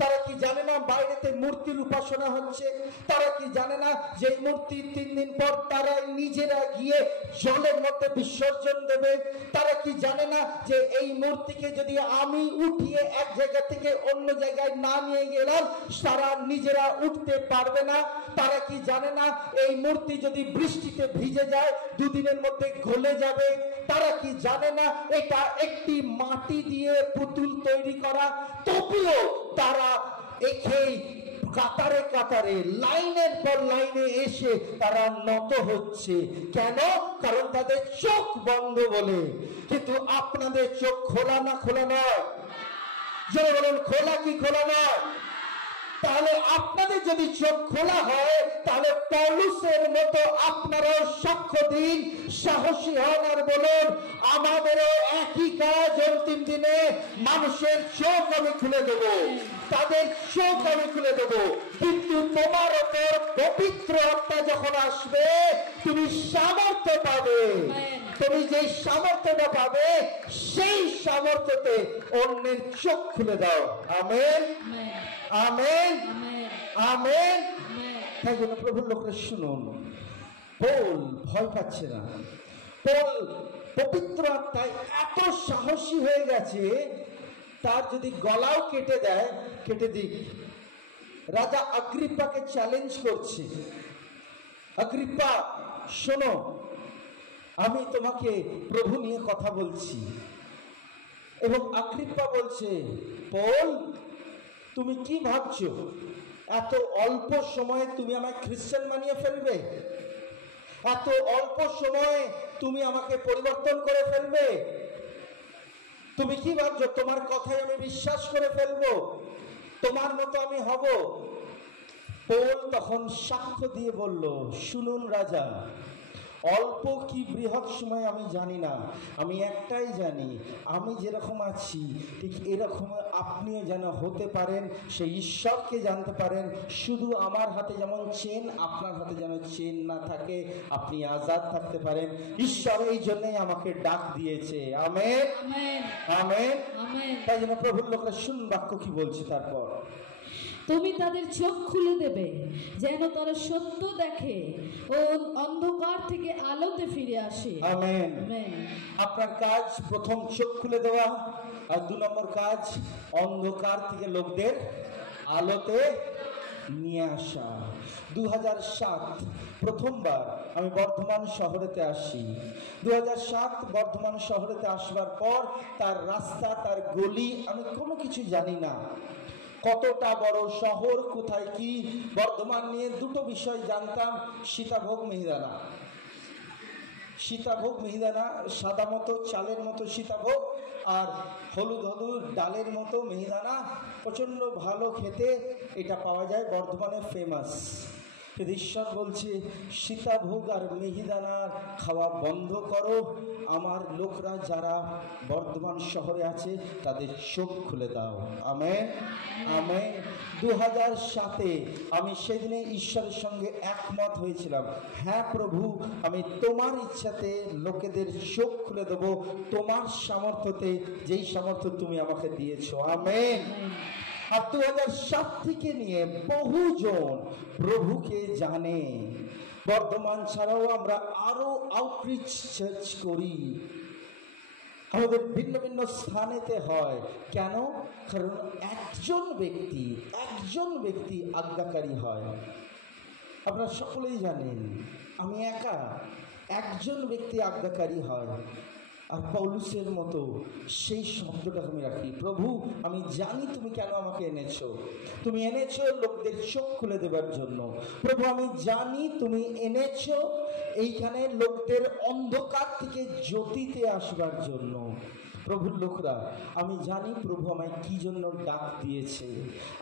তারা কি জানে না বাইরেতে মূর্তির উপাসনা হচ্ছে? তারা কি জানে না যে মূর্তি 3 দিন পর তারা নিজেরা গিয়ে জলের মধ্যে বিসর্জন দেবে? তারা কি জানে না যে এই মূর্তিকে যদি আমি উঠিয়ে এক জায়গা থেকে অন্য জায়গায় না নিয়ে গেলাম, তারা নিজেরা উঠতে পারবে না? তারা কি জানে না এই মূর্তি যদি বৃষ্টিতে ভিজে যায় 2 দিনের মধ্যে গলে যাবে? তারা কি জানে না এটা একটি মাটি দিয়ে পুতুল তৈরি করা? তবুও তারা এই কাতারে কাতারে লাইনের পর লাইনে এসে তারা নত হচ্ছে। কেন? কারণ তাদের চোখ বন্ধ বলে। কিন্তু আপনাদের চোখ খোলা না খোলা নয়? যারা বলেন খোলা কি খোলা নয়? তাহলে আপনাদের যদি চোখ খোলা হয়, তাহলে পৌলুসের মতো আপনারাও সাক্ষ্য দিন, সাহসী হন আর বলুন, আমাদেরও একই কাজ অন্তিম দিনে মানুষের চোখ আমি খুলে দেব, তাদের চোখ আমি খুলে দেব। কিন্তু তোমার ওপর পবিত্র আত্মা যখন আসবে, তুমি সামর্থ্য পাবে। তুমি যে সামর্থ্যটা পাবে, সেই সামর্থ্যতে অন্যের চোখ খুলে দাও। Amen, amen, amen. তাই জন্য প্রভুর লোকরা শুনুন, পৌল ভয় পাচ্ছে না। পৌল পবিত্র আত্মায় এত সাহসী হয়ে গেছে, তার যদি গলাও কেটে দেয়, কেটে দিক। রাজা আগ্রিপ্পাকে চ্যালেঞ্জ করছে, আগ্রিপ্পা শোনো, আমি তোমাকে প্রভু নিয়ে কথা বলছি। এবং আগ্রিপ্পা বলছে, পৌল তুমি কি ভাবছো? এত অল্প সময়ে তুমি আমায় খ্রিস্টান বানিয়ে ফেলবে? এত অল্প সময়ে তুমি আমাকে পরিবর্তন করে ফেলবে? তুমি কি ভাবছো তোমার কথায় আমি বিশ্বাস করে ফেলবো? তোমার মতো আমি হব? পৌল তখন সাক্ষ্য দিয়ে বলল, শুনুন রাজা, অল্প কি বৃহৎ সময় আমি জানি না, আমি একটাই জানি, আমি যেরকম আছি ঠিক এরকম আপনিও যেন হতে পারেন, সেই ঈশ্বরকে জানতে পারেন। শুধু আমার হাতে যেমন চেন, আপনার হাতে যেন চেন না থাকে, আপনি আজাদ থাকতে পারেন। ঈশ্বর এই জন্যই আমাকে ডাক দিয়েছে। Amen, amen. তাই জন্য প্রভুর লোকরা শুনুন বাক্য কি বলছে। তারপর তুমি তাদের চোখ খুলে দেবে যেন তারা সত্য দেখে ও অন্ধকার থেকে আলোতে ফিরে আসে। আমেন। আপনার কাজ প্রথম চোখ খুলে দেওয়া, আর 2 নম্বর কাজ অন্ধকার থেকে লোকদের আলোতে নিয়ে আসা। 2007 প্রথমবার আমি বর্ধমান শহরেতে আসি। 2007 বর্ধমান শহরেতে আসবার পর তার রাস্তা, তার গলি আমি কোনো কিছু জানি না। কতটা বড় শহর, কোথায় কি। বর্ধমান নিয়ে 2টো বিষয় জানতাম, সীতাভোগ মিহিদানা। সীতাভোগ মিহিদানা সাদা মতো চালের মতো সীতাভোগ, আর হলুদ হলুদ ডালের মতো মিহিদানা, প্রচণ্ড ভালো খেতে। এটা পাওয়া যায় বর্ধমানে, ফেমাস। ঈশ্বর বলছে সীতাভোগ আর মিহিদানা খাওয়া বন্ধ করো। আমার লোকরা যারা বর্ধমান শহরে আছে তাদের চোখ খুলে দাও। Amen, amen. 2007-এ আমি সেদিনে ঈশ্বরের সঙ্গে একমত হয়েছিলাম, হ্যাঁ প্রভু, আমি তোমার ইচ্ছাতে লোকেদের চোখ খুলে দেবো, তোমার সামর্থ্যতে, যেই সামর্থ্য তুমি আমাকে দিয়েছো। আমেন। আর 2007 থেকে নিয়ে বহুজন প্রভুকে জানে। বর্ধমান ছাড়াও আমরা আরো আউটরিচ চার্চ করি, আমাদের ভিন্ন ভিন্ন স্থানেতে হয়। কেন? কারণ একজন ব্যক্তি আজ্ঞাকারী হয়। আপনারা সকলেই জানেন, আমি একা, একজন ব্যক্তি আজ্ঞাকারী হয়। আর পৌলুসের মতো সেই শব্দটা আমি রাখি, প্রভু আমি জানি তুমি কেন আমাকে এনেছো। তুমি এনেছো লোকদের চোখ খুলে দেবার জন্য। প্রভু আমি জানি তুমি এনেছো এইখানে লোকদের অন্ধকার থেকে জ্যোতিতে আসবার জন্য। প্রভুর লোকরা, আমি জানি প্রভু আমায় কি জন্য ডাক দিয়েছে।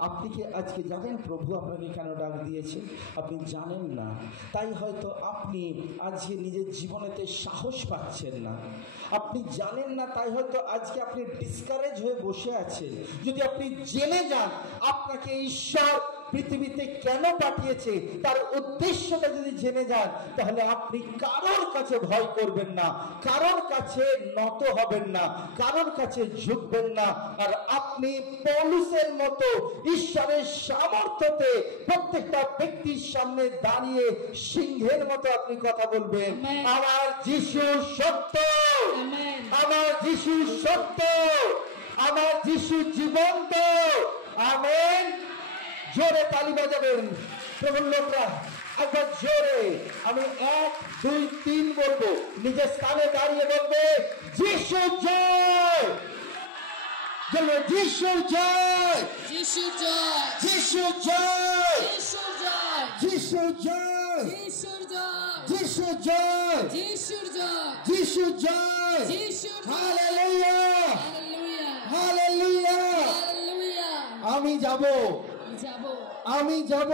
আপনি কি আজকে জানেন প্রভু আপনাকে কেন ডাক দিয়েছে? আপনি জানেন না, তাই হয়তো আপনি আজকে নিজের জীবনেতে সাহস পাচ্ছেন না। আপনি জানেন না, তাই হয়তো আজকে আপনি ডিসকারেজ হয়ে বসে আছেন। যদি আপনি জেনে যান আপনাকে ঈশ্বর পৃথিবীতে কেন পাঠিয়েছে, তার উদ্দেশ্যটা যদি জেনে যান, তাহলে আপনি কারোর কাছে ভয় করবেন না, কারোর কাছে নত হবেন না, কারোর কাছে ঝুঁকবেন না। আর আপনি পৌলুসের মতো ঈশ্বরের সামর্থ্যতে প্রত্যেকটা ব্যক্তির সামনে দাঁড়িয়ে সিংহের মতো আপনি কথা বলবেন, আমার যিশু সত্য, আমার যিশু সত্য, আমার যিশু জীবন্ত। আমেন। জোরে তালি বাজাবেন প্রভুর লোকরা, একবার জোরে। আমি 1, 2, 3 বলবো, নিজের স্থানে দাঁড়িয়ে বলবে যিশু জয়, যিশু জয়, যিশু জয়, যিশু জয়। যিশু জয়, যিশুর জয়, যিশু জয়, যিশুর জয়, যিশু জয়, যিশুর জয়। Hallelujah, hallelujah, hallelujah. হালেলুয়া। আমি যাব, যাব, আমি যাব,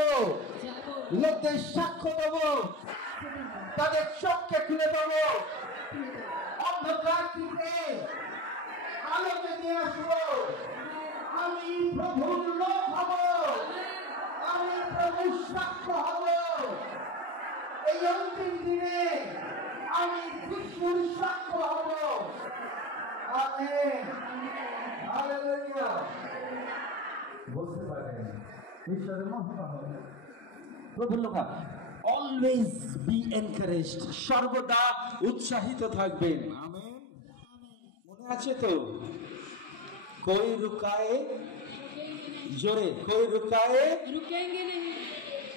যাব, লোকদের সাক্ষ্য দেব, তাদের চোখকে খুলে দেবো, অন্ধকার থেকে আলোকে নিয়ে আসবো। আমি প্রভুর লোক হব, আমি প্রভুর সাক্ষ্য হব। এই অন্তিম দিনে আমি যিশুর সাক্ষ্য হব। Amen, hallelujah. বুঝতে পারেন ঈশ্বরের মহিমা হবে। প্রভুর লোক অলওয়েজ বি এনকারেজড, সর্বদা উৎসাহিত থাকবেন। আমেন। মনে আছে তো, कोई रुकाए, जोरे कोई रुकाए रुकेंगे नहीं,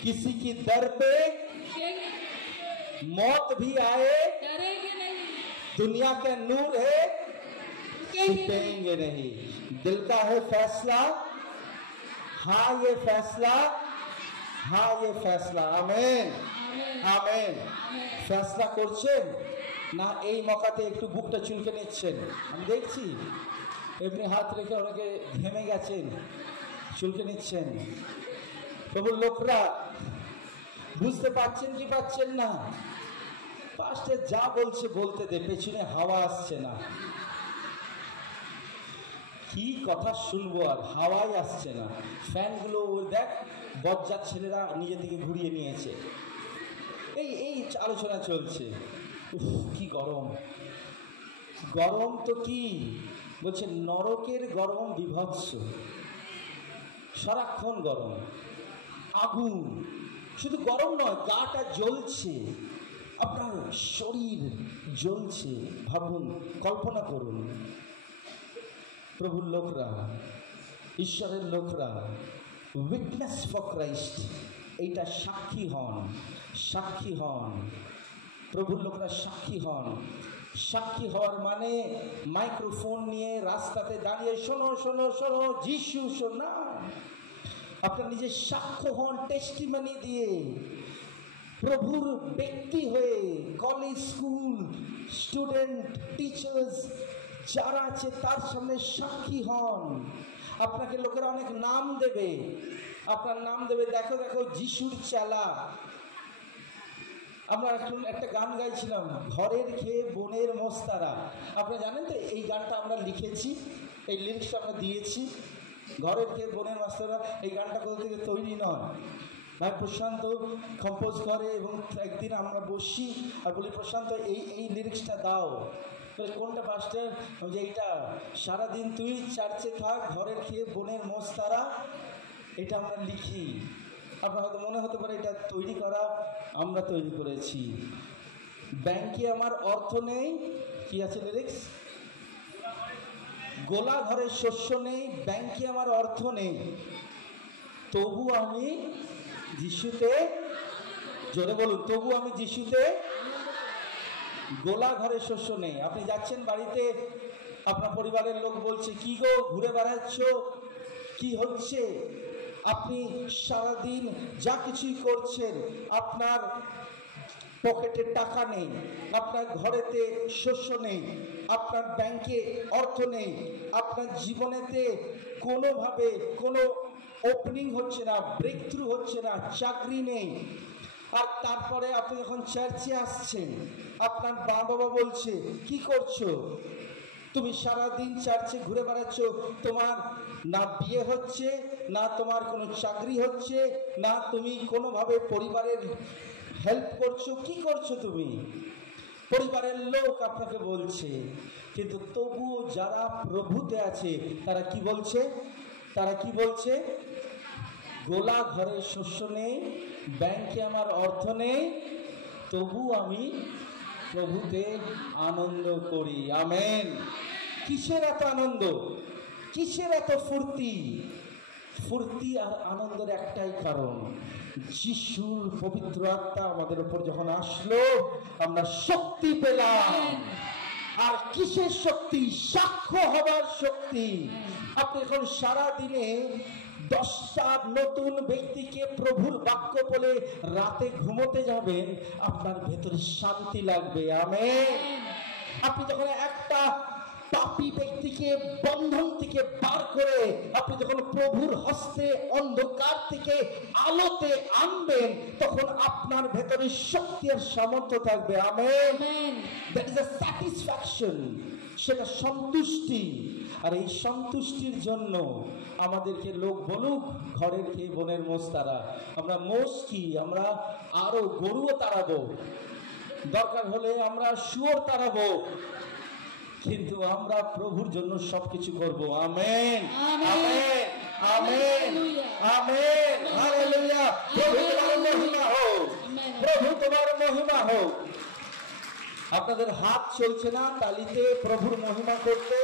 किसी की दर पे, रुकेंगे, मौत भी आए, डरेंगे नहीं, दुनिया का नूर है, रुकेंगे नहीं। छुपेंगे नहीं। दिल का है फैसला, हाँ ये फैसला, हाँ ये फैसला। आमेन, আমেন। ফেসলা করছেন না এই মকাতে একটু বুকটা চুলকে নিচ্ছেন? আমি দেখছি এমনি হাত রেখে অনেকে ঘেমে গেছেন, চুলকে নিচ্ছেন। প্রভুর লোকরা বুঝতে পারছেন কি পাচ্ছেন না? পাশে যা বলছে বলতে দে, পেছনে হাওয়া আসছে না। কি কথা শুনবো আর, হাওয়াই আসছে না। ফ্যানগুলো দেখ, বজ্জাত ছেলেরা নিজে থেকে ঘুরিয়ে নিয়েছে। এই এই আলোচনা চলছে, উফ কি গরম, গরম তো কি বলছে, নরকের গরম বিভৎস, সারাক্ষণ গরম, আগুন। শুধু গরম নয়, গাটা জ্বলছে, আপনার শরীর জ্বলছে। ভাবুন, কল্পনা করুন, প্রভুর লোকরা, ঈশ্বরের লোকরা উইটনেস ফর ক্রাইস্ট, এইটা সাক্ষী হন, সাক্ষী হন। প্রভুর লোকরা সাক্ষী হন। সাক্ষী হওয়ার মানে মাইক্রোফোন নিয়ে রাস্তাতে দাঁড়িয়ে শোনো শোনো শোনো যিশু শোনা। আপনার নিজের সাক্ষ্য হন, টেস্টিমনি দিয়ে, প্রভুর ব্যক্তি হয়ে কলেজ, স্কুল, স্টুডেন্ট, টিচার্স যারা আছে তার সামনে সাক্ষী হন। আপনাকে লোকেরা অনেক নাম দেবে, আপনার নাম দেবে, দেখো দেখো যিশুর চেলা। আমরা এখন একটা গান গাইছিলাম, ঘরের খেয়ে বনের মস্তারা। আপনারা জানেন তো এই গানটা আমরা লিখেছি, এই লিরিক্সটা আমরা দিয়েছি। ঘরের খেয়ে বনের মস্তারা, এই গানটা কোথা থেকে তৈরি নয়, ভাই প্রশান্ত কম্পোজ করে। এবং একদিন আমরা বসি আর বলি, প্রশান্ত এই এই লিরিক্সটা দাও। কোনটা পাস্টার? যে এইটা, সারাদিন তুই চার্চে থাক, ঘরের খেয়ে বনের মস্তারা, এটা আমরা লিখি। আপনার হয়তো মনে হতে পারে এটা তৈরি করা, আমরা তৈরি করেছি। ব্যাংকে আমার অর্থ নেই, কি আছে লিরিক্স? গোলা ঘরে শস্য নেই, ব্যাংকে আমার অর্থ নেই, তবু আমি যিশুতে, জোরে বলুন, তবু আমি যিশুতে। গোলা ঘরে শস্য নেই। আপনি যাচ্ছেন বাড়িতে, আপনার পরিবারের লোক বলছে, কি গো ঘুরে বেড়াচ্ছ, কি হচ্ছে? আপনি সারাদিন যা কিছুই করছেন, আপনার পকেটে টাকা নেই, আপনার ঘরেতে শস্য নেই, আপনার ব্যাংকে অর্থ নেই, আপনার জীবনেতে কোনোভাবে কোনো ওপেনিং হচ্ছে না, ব্রেক থ্রু হচ্ছে না, চাকরি নেই। আর তারপরে আপনি যখন চার্চে আসছেন, আপনার মা বাবা বলছে, কি করছো তুমি? সারাদিন চার্চে ঘুরে বেড়াচ্ছ, তোমার না বিয়ে হচ্ছে, না তোমার কোনো চাকরি হচ্ছে, না তুমি কোনোভাবে পরিবারের হেল্প করছো, কি করছো তুমি? পরিবারের লোক আপনাকে বলছে, কিন্তু তবুও যারা প্রভুতে আছে তারা কি বলছে? তারা কি বলছে? গোলা ঘরে শস্য নেই, ব্যাংকে আমার অর্থ নেই, তবু আমি প্রভুতে আনন্দ করি। আমেন। কিসের এত আনন্দ? কিসের এত ফুর্তি? ফুর্তি আর আনন্দের একটাই কারণ, যিশুর পবিত্র আত্মা আমাদের উপর যখন আসলো, আমরা শক্তি পেলাম। আর কিসের শক্তি? সাক্ষ্য হবার শক্তি। আপনি এখন সারা দিনে 10টা নতুন ব্যক্তিকে প্রভুর বাক্য বলে রাতে ঘুমোতে যাবেন, আপনার ভেতরে শান্তি লাগবে। আমেন। আপনি যখন একটা পাপী ব্যক্তিকে বন্ধন থেকে বার করে আপনি যখন প্রভুর হস্তে অন্ধকার থেকে আলোতে আনবেন, তখন আপনার ভেতরে শক্তি আর সামর্থ্য থাকবে। Amen. That is a satisfaction, সেটা সন্তুষ্টি। আর এই সন্তুষ্টির জন্য আমাদেরকে লোক বলুক ঘরের খেয়ে বোনের মোষ তারা, আমরা মোষ কি, আমরা আরো গরুও তাড়াবো, দরকার হলে আমরা শুয়োর তাড়াবো, কিন্তু আমরা প্রভুর জন্য সবকিছু করব। Amen, amen, amen, amen, hallelujah. প্রভু তোমার মহিমা হোক, প্রভু তোমার মহিমা হোক। আপনাদের হাত চলছে না তালিতে প্রভুর মহিমা করতে?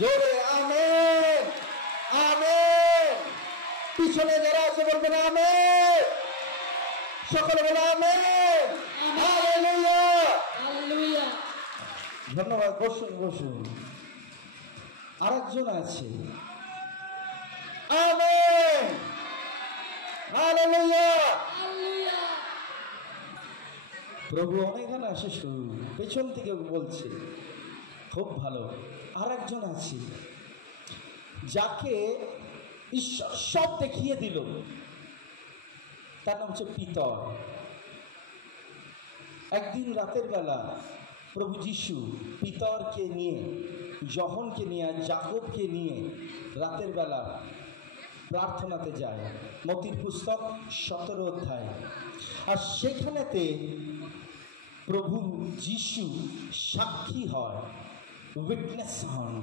জোরে আমেন, আমেন। পিছনে যারা আছে বলবেন আমেন, সকলে বলে আমেন, হালেলুয়া, হালেলুয়া। ধন্যবাদ। বসুন, বসুন। আরেকজন আছে। Amen, hallelujah. প্রভু অনেকখানে আসে, শুরু পেছন থেকে বলছে, খুব ভালো। আরেকজন আছে যাকে ঈশ্বর সব দেখিয়ে দিল, তার নাম হচ্ছে পিতর। একদিন রাতের বেলা প্রভু যিশু পিতরকে নিয়ে, যোহনকে নিয়ে, যাকবকে নিয়ে রাতের বেলা প্রার্থনাতে যায়। মতির পুস্তক 17 অধ্যায়। আর সেখানেতে প্রভু যিশু সাক্ষী হয়, উইটনেস হন।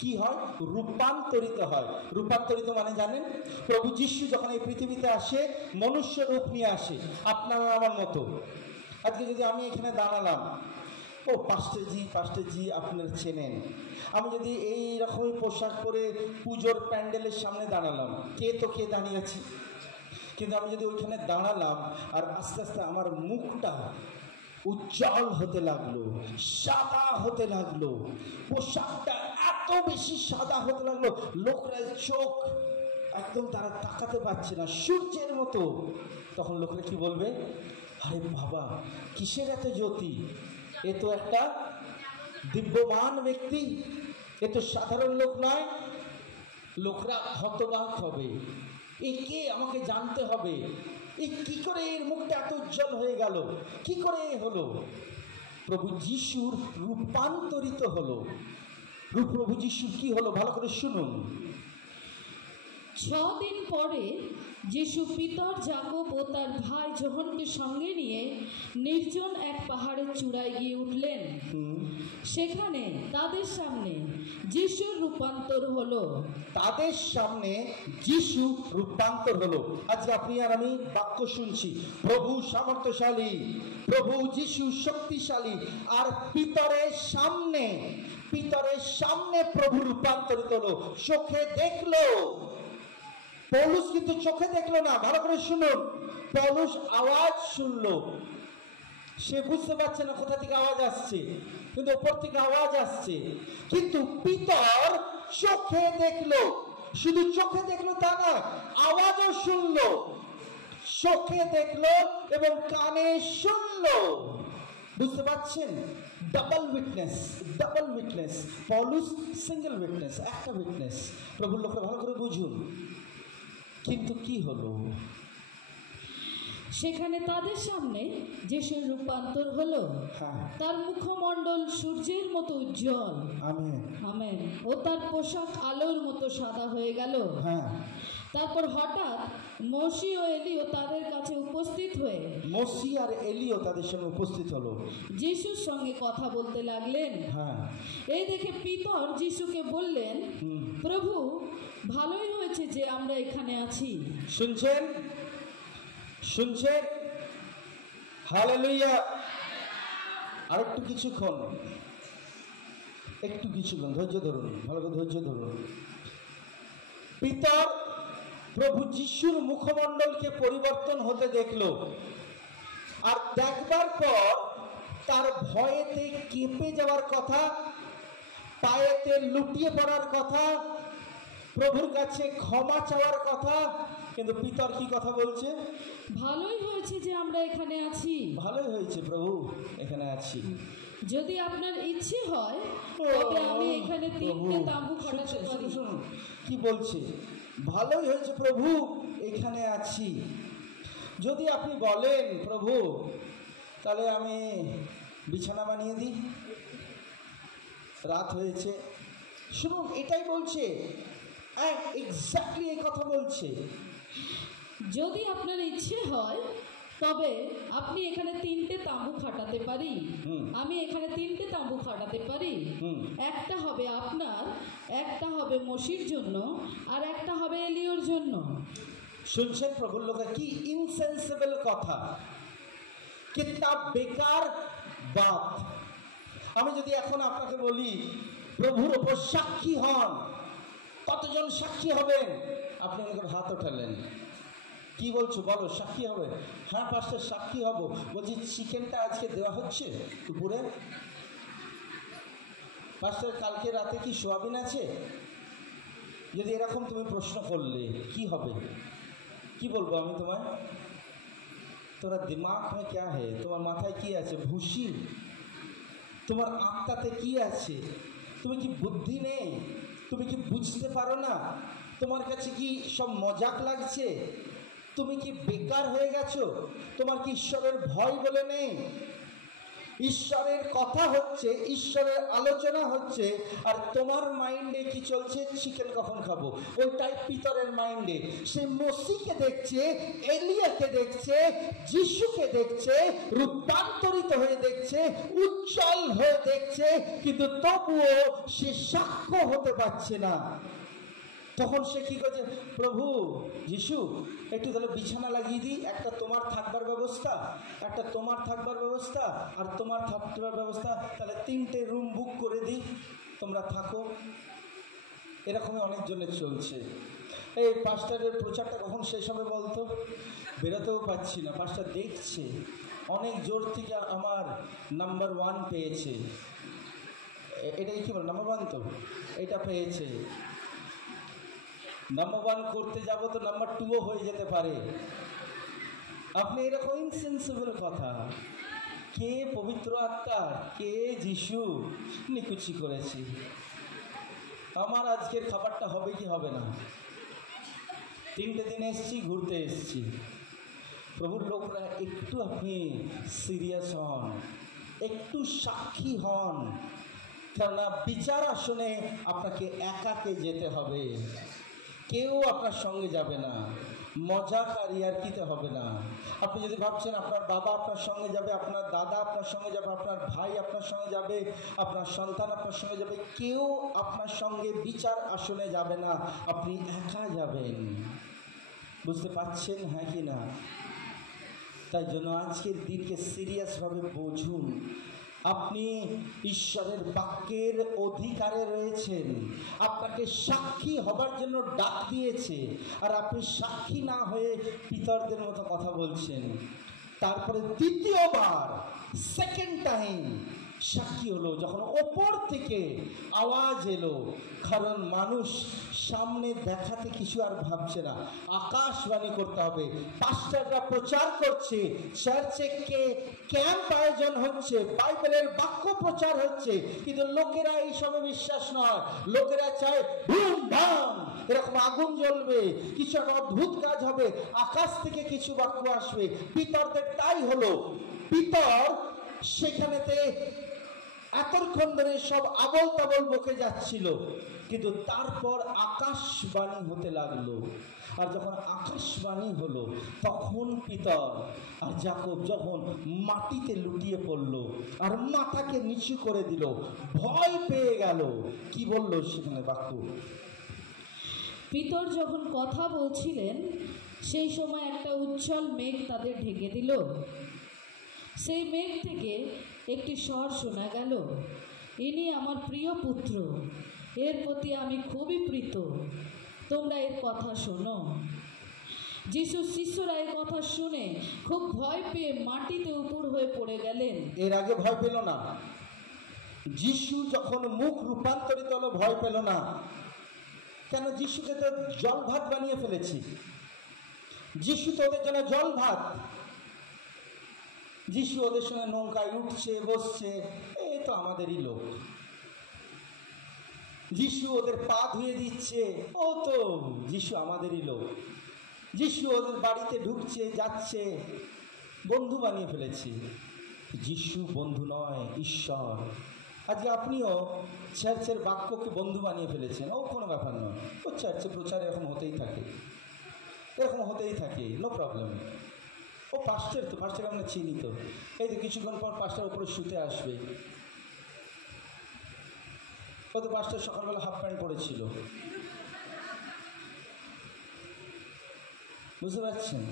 কি হয়? রূপান্তরিত হয়। রূপান্তরিত মানে জানেন? প্রভু যিশু যখন এই পৃথিবীতে আসে মনুষ্য রূপ নিয়ে আসে, আপনার আমার মতো। আজকে যদি আমি এখানে দাঁড়ালাম, ও পাস্টারজি আপনারা চেনেন, আমি যদি এই রকমই পোশাক পরে পুজোর প্যান্ডেলের সামনে দাঁড়ালাম, কে তো কে দাঁড়িয়ে আছি, কিন্তু আমি যদি ওইখানে দাঁড়ালাম আর আস্তে আস্তে আমার মুখটা উজ্জ্বল হতে লাগলো, সাদা হতে লাগলো, পোশাকটা এত বেশি সাদা হতে লাগলো, লোকরা চোখ একদম তারা তাকাতে পারছে না, সূর্যের মতো। তখন লোকরা কি বলবে? আরে বাবা, কিসের এত জ্যোতি, এ তো একটা দিব্যমান ব্যক্তি, এ তো সাধারণ লোক নয়। লোকরা হতবাক হবে, এ কে, আমাকে জানতে হবে, এই কি করে এর মুখটা এত উজ্জ্বল হয়ে গেল, কি করে হলো? প্রভু যিশুর রূপান্তরিত হলো। প্রভু যিশুর কি হলো ভালো করে শুনুন। 6 দিন পরে যিশু পিতর, যাকব ও তার ভাই যোহনকে সঙ্গে নিয়ে নির্জন এক পাহাড়ের চূড়ায় গিয়ে উঠলেন। সেখানে তাদের সামনে যিশুর রূপান্তর হলো। তাদের সামনে যিশু রূপান্তর হলো। আজকে আপনি আর আমি বাক্য শুনছি, প্রভু সামর্থ্যশালী, প্রভু যিশু শক্তিশালী, আর পিতরের সামনে প্রভু রূপান্তরিত হলো। চোখে দেখলো। পৌলুস কিন্তু চোখে দেখলো না, ভালো করে শুনুন। পৌলুস আওয়াজ শুনলো, সে বুঝতে পারছে না কোথা থেকে আওয়াজ আসছে, কিন্তু ওপর থেকে আওয়াজ আসছে। কিন্তু পিতর চোখে দেখলো, শুধু চোখে দেখলো তা না, আওয়াজও শুনলো। চোখে দেখলো এবং কানে শুনলো। বুঝতে পারছেন? Double witness. Poulus single witness, একটা উইটনেস। প্রভুর লোকরা ভালো করে বুঝুন। কিন্তু কি হলো? সেখানে তাদের সামনে যিশুর রূপান্তর হলো। তার মুখমণ্ডল সূর্যের মতো উজ্জ্বল। Amen, amen. ও তার পোশাক আলোর মতো সাদা হয়ে গেল। তারপর হঠাৎ মসি ও এলিও তাদের কাছে উপস্থিত হয়ে, মসি আর এলিও তাদের সঙ্গে উপস্থিত হলো, যিশুর সঙ্গে কথা বলতে লাগলেন। এই দেখে পিতর যিশুকে বললেন, প্রভু, ভালোই হয়েছে যে আমরা এখানে আছি। শুনছেন? হালেলুয়া। আর একটু কিছুক্ষণ ধৈর্য ধরুন, ভালো করে ধৈর্য ধরুন। পিতর প্রভু যিশুর মুখমণ্ডলকে পরিবর্তন হতে দেখলো, আর দেখবার পর তার ভয়েতে কেঁপে যাওয়ার কথা, পায়েতে লুটিয়ে পড়ার কথা, প্রভুর কাছে ক্ষমা চাওয়ার কথা। কিন্তু পিতর কি কথা বলছে? ভালোই হয়েছে যে আমরা এখানে আছি। ভালোই হয়েছে প্রভু, এখানে আছি। যদি আপনার ইচ্ছে হয় তবে আমি এখানে তিনটে তাঁবু খাটাতে পারি। শুনুন কি বলছে, ভালোই হয়েছে প্রভু এখানে আছি। যদি আপনি বলেন প্রভু, তাহলে আমি বিছানা বানিয়ে দিই, রাত হয়েছে। শুনুন, এটাই বলছে, এক্স্যাক্টলি এই কথা বলছে। যদি আপনার ইচ্ছে হয় তবে আপনি এখানে তিনটে তাঁবু খাটাতে পারি। আমি এখানে তিনটে তাঁবু খাটাতে পারি। একটা হবে আপনার, একটা হবে মসির জন্য, আর একটা হবে এলিওর জন্য। শুনছেন প্রভুর লোকে কি ইনসেন্সিবল কথা, কিতনা বেকার বাত। আমি যদি এখন আপনাকে বলি প্রভুর ওপর সাক্ষী হন, কতজন সাক্ষী হবেন? আপনি আমাকে হাত ওঠালেন, কি বলছো বলো, সাক্ষী হবে? হ্যাঁ পাস্টার সাক্ষী হব। বলছি চিকেনটা আজকে দেওয়া হচ্ছে দুপুরে? পাস্টার কালকে রাতে কি সোয়াবিন আছে? যদি এরকম তুমি প্রশ্ন করলে কি হবে, কি বলবো আমি তোমায়? তোরা দিমাগ মে ক্যা হে, তোমার মাথায় কি আছে? ভুসি? তোমার আত্মাতে কি আছে? তুমি কি বুদ্ধি নেই? তুমি কি বুঝতে পারো না? তোমার কাছে কি সব মজাক লাগছে? তুমি কি বেকার হয়ে গেছো? তোমার কি ঈশ্বরের ভয় বলে নেই? ঈশ্বরের কথা হচ্ছে, ঈশ্বরের আলোচনা হচ্ছে, আর তোমার মাইন্ডে কি চলছে? চিকেন কখন খাবো। ওইটাই পিতরের মাইন্ডে। সে মসিকে দেখছে, এলিয়াকে দেখছে, যিশুকে দেখছে, রূপান্তরিত হয়ে দেখছে, উজ্জ্বল হয়ে দেখছে, কিন্তু তবুও সে সাক্ষ্য হতে পারছে না। তখন সে কি করছে? প্রভু যিশু, একটু তাহলে বিছানা লাগিয়ে দিই, একটা তোমার থাকবার ব্যবস্থা, একটা তোমার থাকবার ব্যবস্থা, আর তোমার থাকবার ব্যবস্থা, তাহলে তিনটে রুম বুক করে দিই, তোমরা থাকো। এরকমই অনেকজনের চলছে। এই পাস্টারের প্রচারটা কখন শেষ হবে বলতো? বেরোতেও পাচ্ছি না, পাস্টার দেখছে অনেক জোর থেকে আমার নাম্বার 1 পেয়েছে। এটাই কি বলে নাম্বার 1? তো এটা পেয়েছে। নাম্বার 1 করতে যাব তো নাম্বার 2ও হয়ে যেতে পারে। আপনি এরকম ইনসেন্সিবল কথা। কে পবিত্র আত্মা, কে যিশু নিকুচি করেছি। আমার আজকের খাবারটা হবে কি হবে না? 3টে দিন এসছি, ঘুরতে এসছি। প্রভুর লোকরা একটু আপনি সিরিয়াস হন, একটু সাক্ষী হন, কেননা বিচার আসনে আপনাকে একাকে যেতে হবে, কেউ আপনার সঙ্গে যাবে না, মজাক আর ইয়ার্কিতে হবে না। আপনি যদি ভাবছেন আপনার বাবা আপনার সঙ্গে যাবে, আপনার দাদা আপনার সঙ্গে যাবে, আপনার ভাই আপনার সঙ্গে যাবে, আপনার সন্তান আপনার সঙ্গে যাবে, কেউ আপনার সঙ্গে বিচার আসনে যাবে না, আপনি একা যাবেন। বুঝতে পারছেন হ্যাঁ কি না? তাই জন্য আজকের দিনকে সিরিয়াসভাবে বুঝুন। আপনি ঈশ্বরের বাক্যের অধিকারে রয়েছেন, আপনাকে সাক্ষী হবার জন্য ডাক দিয়েছে, আর আপনি সাক্ষী না হয়ে পিতরদের মতো কথা বলছেন। তারপরে দ্বিতীয়বার, সেকেন্ড টাইম সাক্ষী হলো যখন ওপর থেকে আওয়াজ এলো। কারণ মানুষ সামনে দেখাতে কিছু আর ভাবছে না, আকাশবাণী করতে হবে। পাস্টাররা প্রচার করছে, চার্চে ক্যাম্প আয়োজন হচ্ছে, বাইবেলের বাক্য প্রচার হচ্ছে, কিন্তু লোকেরা এইসবে বিশ্বাস নয়। লোকেরা চায় ধুম ধাম এরকম আগুন জ্বলবে, কিছু একটা অদ্ভুত কাজ হবে, আকাশ থেকে কিছু বাক্য আসবে। পিতরদের তাই হলো। পিতর সেখানেতে এতক্ষণ ধরে সব আবল তাবল বকে যাচ্ছিল, কিন্তু তারপর আকাশবাণী হতে লাগলো। আর যখন আকাশবাণী হলো তখন পিতর আর যাকব যখন মাটিতে লুটিয়ে পড়লো আর মাথাকে নিচু করে দিল, ভয় পেয়ে গেল। কি বললো সেখানে বাক্য? পিতর যখন কথা বলছিলেন সেই সময় একটা উজ্জ্বল মেঘ তাদের ঢেকে দিল। সেই মেঘ থেকে একটি স্বর শোনা গেল, ইনি আমার প্রিয় পুত্র, এর প্রতি আমি খুবই প্রীত, তোমরা এর কথা শোনো। যিশু শিষ্যরা এই কথা শুনে খুব ভয় পেয়ে মাটিতে উপুর হয়ে পড়ে গেলেন। এর আগে ভয় পেল না। যিশু যখন মুখ রূপান্তরিত হলো ভয় পেল না কেন? যিশুকে তো জল ভাত বানিয়ে ফেলেছি। যিশু তো ওদের জন্য জল ভাত। যিশু ওদের সঙ্গে নৌকায় উঠছে বসছে, এই তো আমাদেরই লোক। যিশু ওদের পা ধুয়ে দিচ্ছে, ও তো যিশু আমাদেরই লোক। যিশু ওদের বাড়িতে ঢুকছে যাচ্ছে, বন্ধু বানিয়ে ফেলেছি। যিশু বন্ধু নয়, ঈশ্বর। আজকে আপনিও চার্চের বাক্যকে বন্ধু বানিয়ে ফেলেছেন। ও কোনো ব্যাপার নয়, ও চার্চে প্রচার এরকম হতেই থাকে, এরকম হতেই থাকে, নো প্রবলেম। ও পাস্টার তো, পাস্টারকে আমরা চিনি তো। এই তো কিছুক্ষণ পর পাস্টার উপরে শুতে আসবে। ও তো পাস্টার সকালবেলা হাফ প্যান্ট পরেছিল, বুঝতে পারছেন?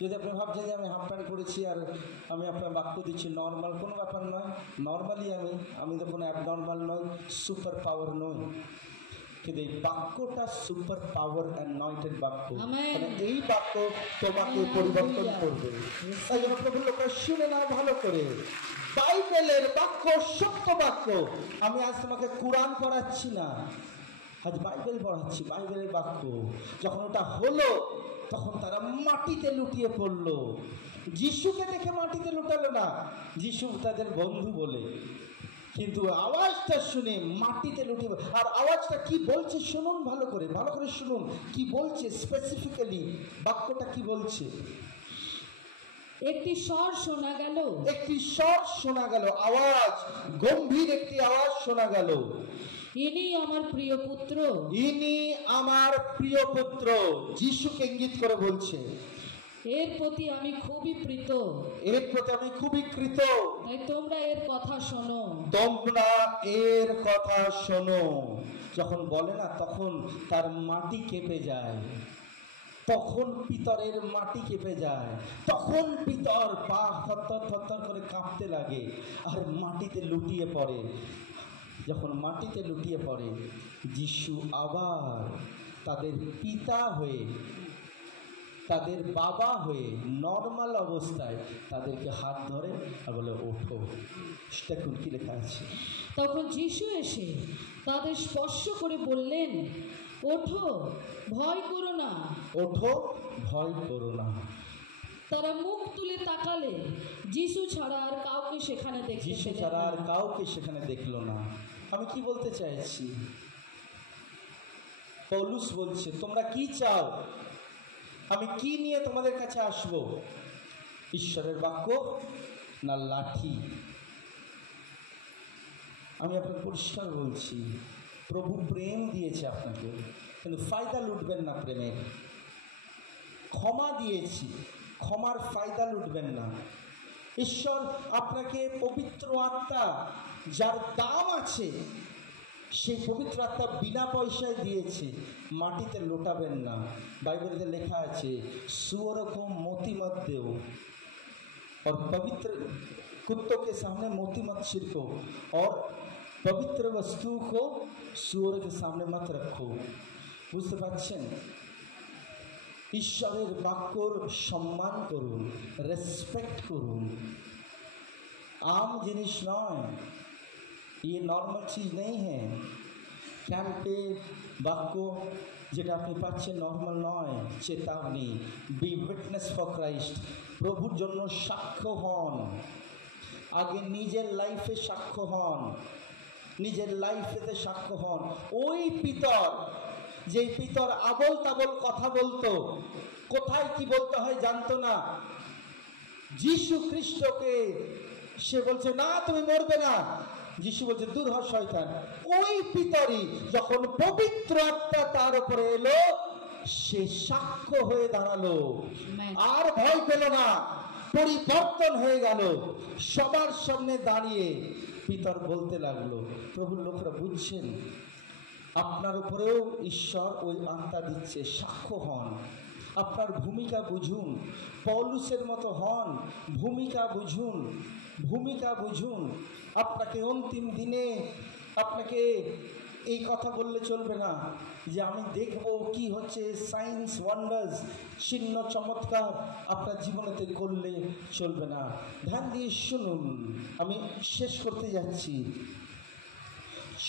যদি আপনি ভাবছেন যে আমি হাফ প্যান্ট পরেছি আর আমি আপনার বাক্য দিচ্ছি, নর্মাল কোনো ব্যাপার নয়। নর্মালি আমি তো কোনো অ্যাবনর্মাল নই, সুপার পাওয়ার নই। কিন্তু এই বাক্যটা সুপার পাওয়ার অ্যানয়েন্টেড বাক্য। মানে এই বাক্য তোমাকে পরিবর্তন করবে। তাই জন্য প্রভু লোকরা শুনে না ভালো করে, বাইবেলের বাক্য সত্য বাক্য। আমি আজ তোমাকে কোরআন পড়াচ্ছি না, আজ বাইবেল পড়াচ্ছি, বাইবেলের বাক্য। যখন ওটা হলো তখন তারা মাটিতে লুটিয়ে পড়লো। যিশুকে দেখে মাটিতে লুটালো না, যিশু তাদের বন্ধু বলে। কিন্তু আওয়াজটা শুনে মাটিতে লুটিয়ে, আর আওয়াজটা কি বলছে শুনুন ভালো করে, ভালো করে শুনুন কি বলছে স্পেসিফিক্যালি, বাক্যটা কি বলছে। একটি স্বর শোনা গেল, একটি স্বর শোনা গেল, আওয়াজ, গম্ভীর একটি আওয়াজ শোনা গেল, ইনি আমার প্রিয় পুত্র, ইনি আমার প্রিয় পুত্র। যিশুকে ইঙ্গিত করে বলছে, এর প্রতি আমি খুবই প্রীত, এর প্রতি আমি খুবই কৃত, তাই তোমরা এর কথা শোনো, তোমরা এর কথা শোনো। যখন বলে না তখন তার মাটি কেঁপে যায়, তখন পিতরের মাটি কেঁপে যায়, তখন পিতর পা থরথর থরথর করে কাঁপতে লাগে আর মাটিতে লুটিয়ে পড়ে। যখন মাটিতে লুটিয়ে পড়ে, যিশু আবার তাদের পিতা হয়ে, তাদের বাবা হয়ে নর্মাল অবস্থায় তাদেরকে হাত ধরে আর বলে ওঠো। সেটা কি লেখা আছে? তখন যিশু এসে তাদের স্পর্শ করে বললেন, ওঠো, ভয় করো না। ওঠো, ভয় করো না। তারা মুখ তুলে তাকালে যিশু ছাড়া আর কাউকে সেখানে দেখতে যিশু পেলেন ছাড়া না। আর কাউকে সেখানে দেখলো না। আমি কি বলতে চাইছি? পৌলুস বলছে, তোমরা কি চাও? আমি কি নিয়ে তোমাদের কাছে আসব? ঈশ্বরের বাক্য না লাঠি? আমি আপনাকে পরিষ্কার বলছি, প্রভু প্রেম দিয়েছে আপনাকে, কিন্তু ফায়দা লুটবেন না প্রেমের। ক্ষমা দিয়েছি, ক্ষমার ফায়দা লুটবেন না। ঈশ্বর আপনাকে পবিত্র আত্মা, যার দাম আছে, সেই পবিত্র আত্মা বিনা পয়সায় দিয়েছে, মাটিতে লোটাবেন না। বাইবেলে লেখা আছে, सुअरों को मोती मत दो और पवित्र कुत्तों के सामने मोती मत छिड़को और पवित्र वस्तु को सुअर के सामने मत रखो। বুঝতে পারছেন? ঈশ্বরের বাক্যর সম্মান করুন, রেসপেক্ট করুন। आम জিনিস নয়, ये नॉर्मल चीज़ नहीं है। ক্যাম্পে বাক্য যেটা আপনি পাচ্ছেন নর্মাল নয়, চেতাবনী। Be witness for Christ. প্রভুর জন্য সাক্ষ্য হন। আগে নিজের লাইফে সাক্ষ্য হন, নিজের লাইফেতে সাক্ষ্য হন। ওই পিতর, যেই পিতর আবল তাবল কথা বলতো, কোথায় কি বলতে হয় জানতো না, যিশু খ্রিস্টকে সে বলছে না তুমি মরবে না, যিশু বলছে দূর হ শয়তান। ওই পিতরই যখন পবিত্র আত্মা তার উপরে এলো, সে সাক্ষ্য হয়ে দাঁড়ালো, আর ভয় পেল না, পরিবর্তন হয়ে গেল। সবার সামনে দাঁড়িয়ে পিতর বলতে লাগলো। প্রভুর লোকরা বুঝছেন, আপনার উপরেও ঈশ্বর ওই আত্মা দিচ্ছে, সাক্ষ্য হন। আপনার ভূমিকা বুঝুন, পৌলুসের মতো হন, ভূমিকা বুঝুন, ভূমিকা বুঝুন। আপনাকে অন্তিম দিনে আপনাকে এই কথা বললে চলবে না যে আমি দেখব কি হচ্ছে, সায়েন্স ওয়ান্ডার্স, চিহ্ন চমৎকার আপনার জীবনেতে করলে চলবে না। ধ্যান দিয়ে শুনুন, আমি শেষ করতে যাচ্ছি।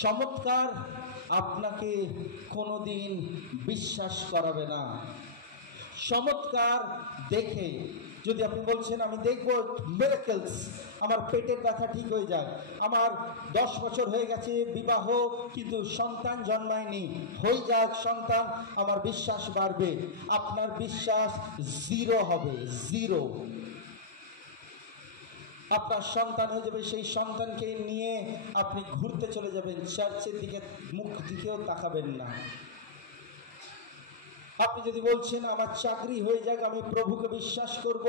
চমৎকার আপনাকে কোনোদিন বিশ্বাস করাবে না। চমৎকার দেখে যদি আপনি বলছেন আমি দেখবো মিরাকলস, আমার পেটের ব্যথা ঠিক হয়ে যায়, আমার 10 বছর হয়ে গেছে বিবাহ কিন্তু সন্তান জন্মায়নি, হয়ে যাক সন্তান, আমার বিশ্বাস বাড়বে। আপনার বিশ্বাস জিরো হবে, জিরো। আপনার সন্তান হয়ে যাবে, সেই সন্তানকে নিয়ে আপনি ঘুরতে চলে যাবেন, চার্চের দিকে মুখ দিকেও তাকাবেন না। আপনি যদি বলছেন আমার চাকরি হয়ে যাক, আমি প্রভুকে বিশ্বাস করব,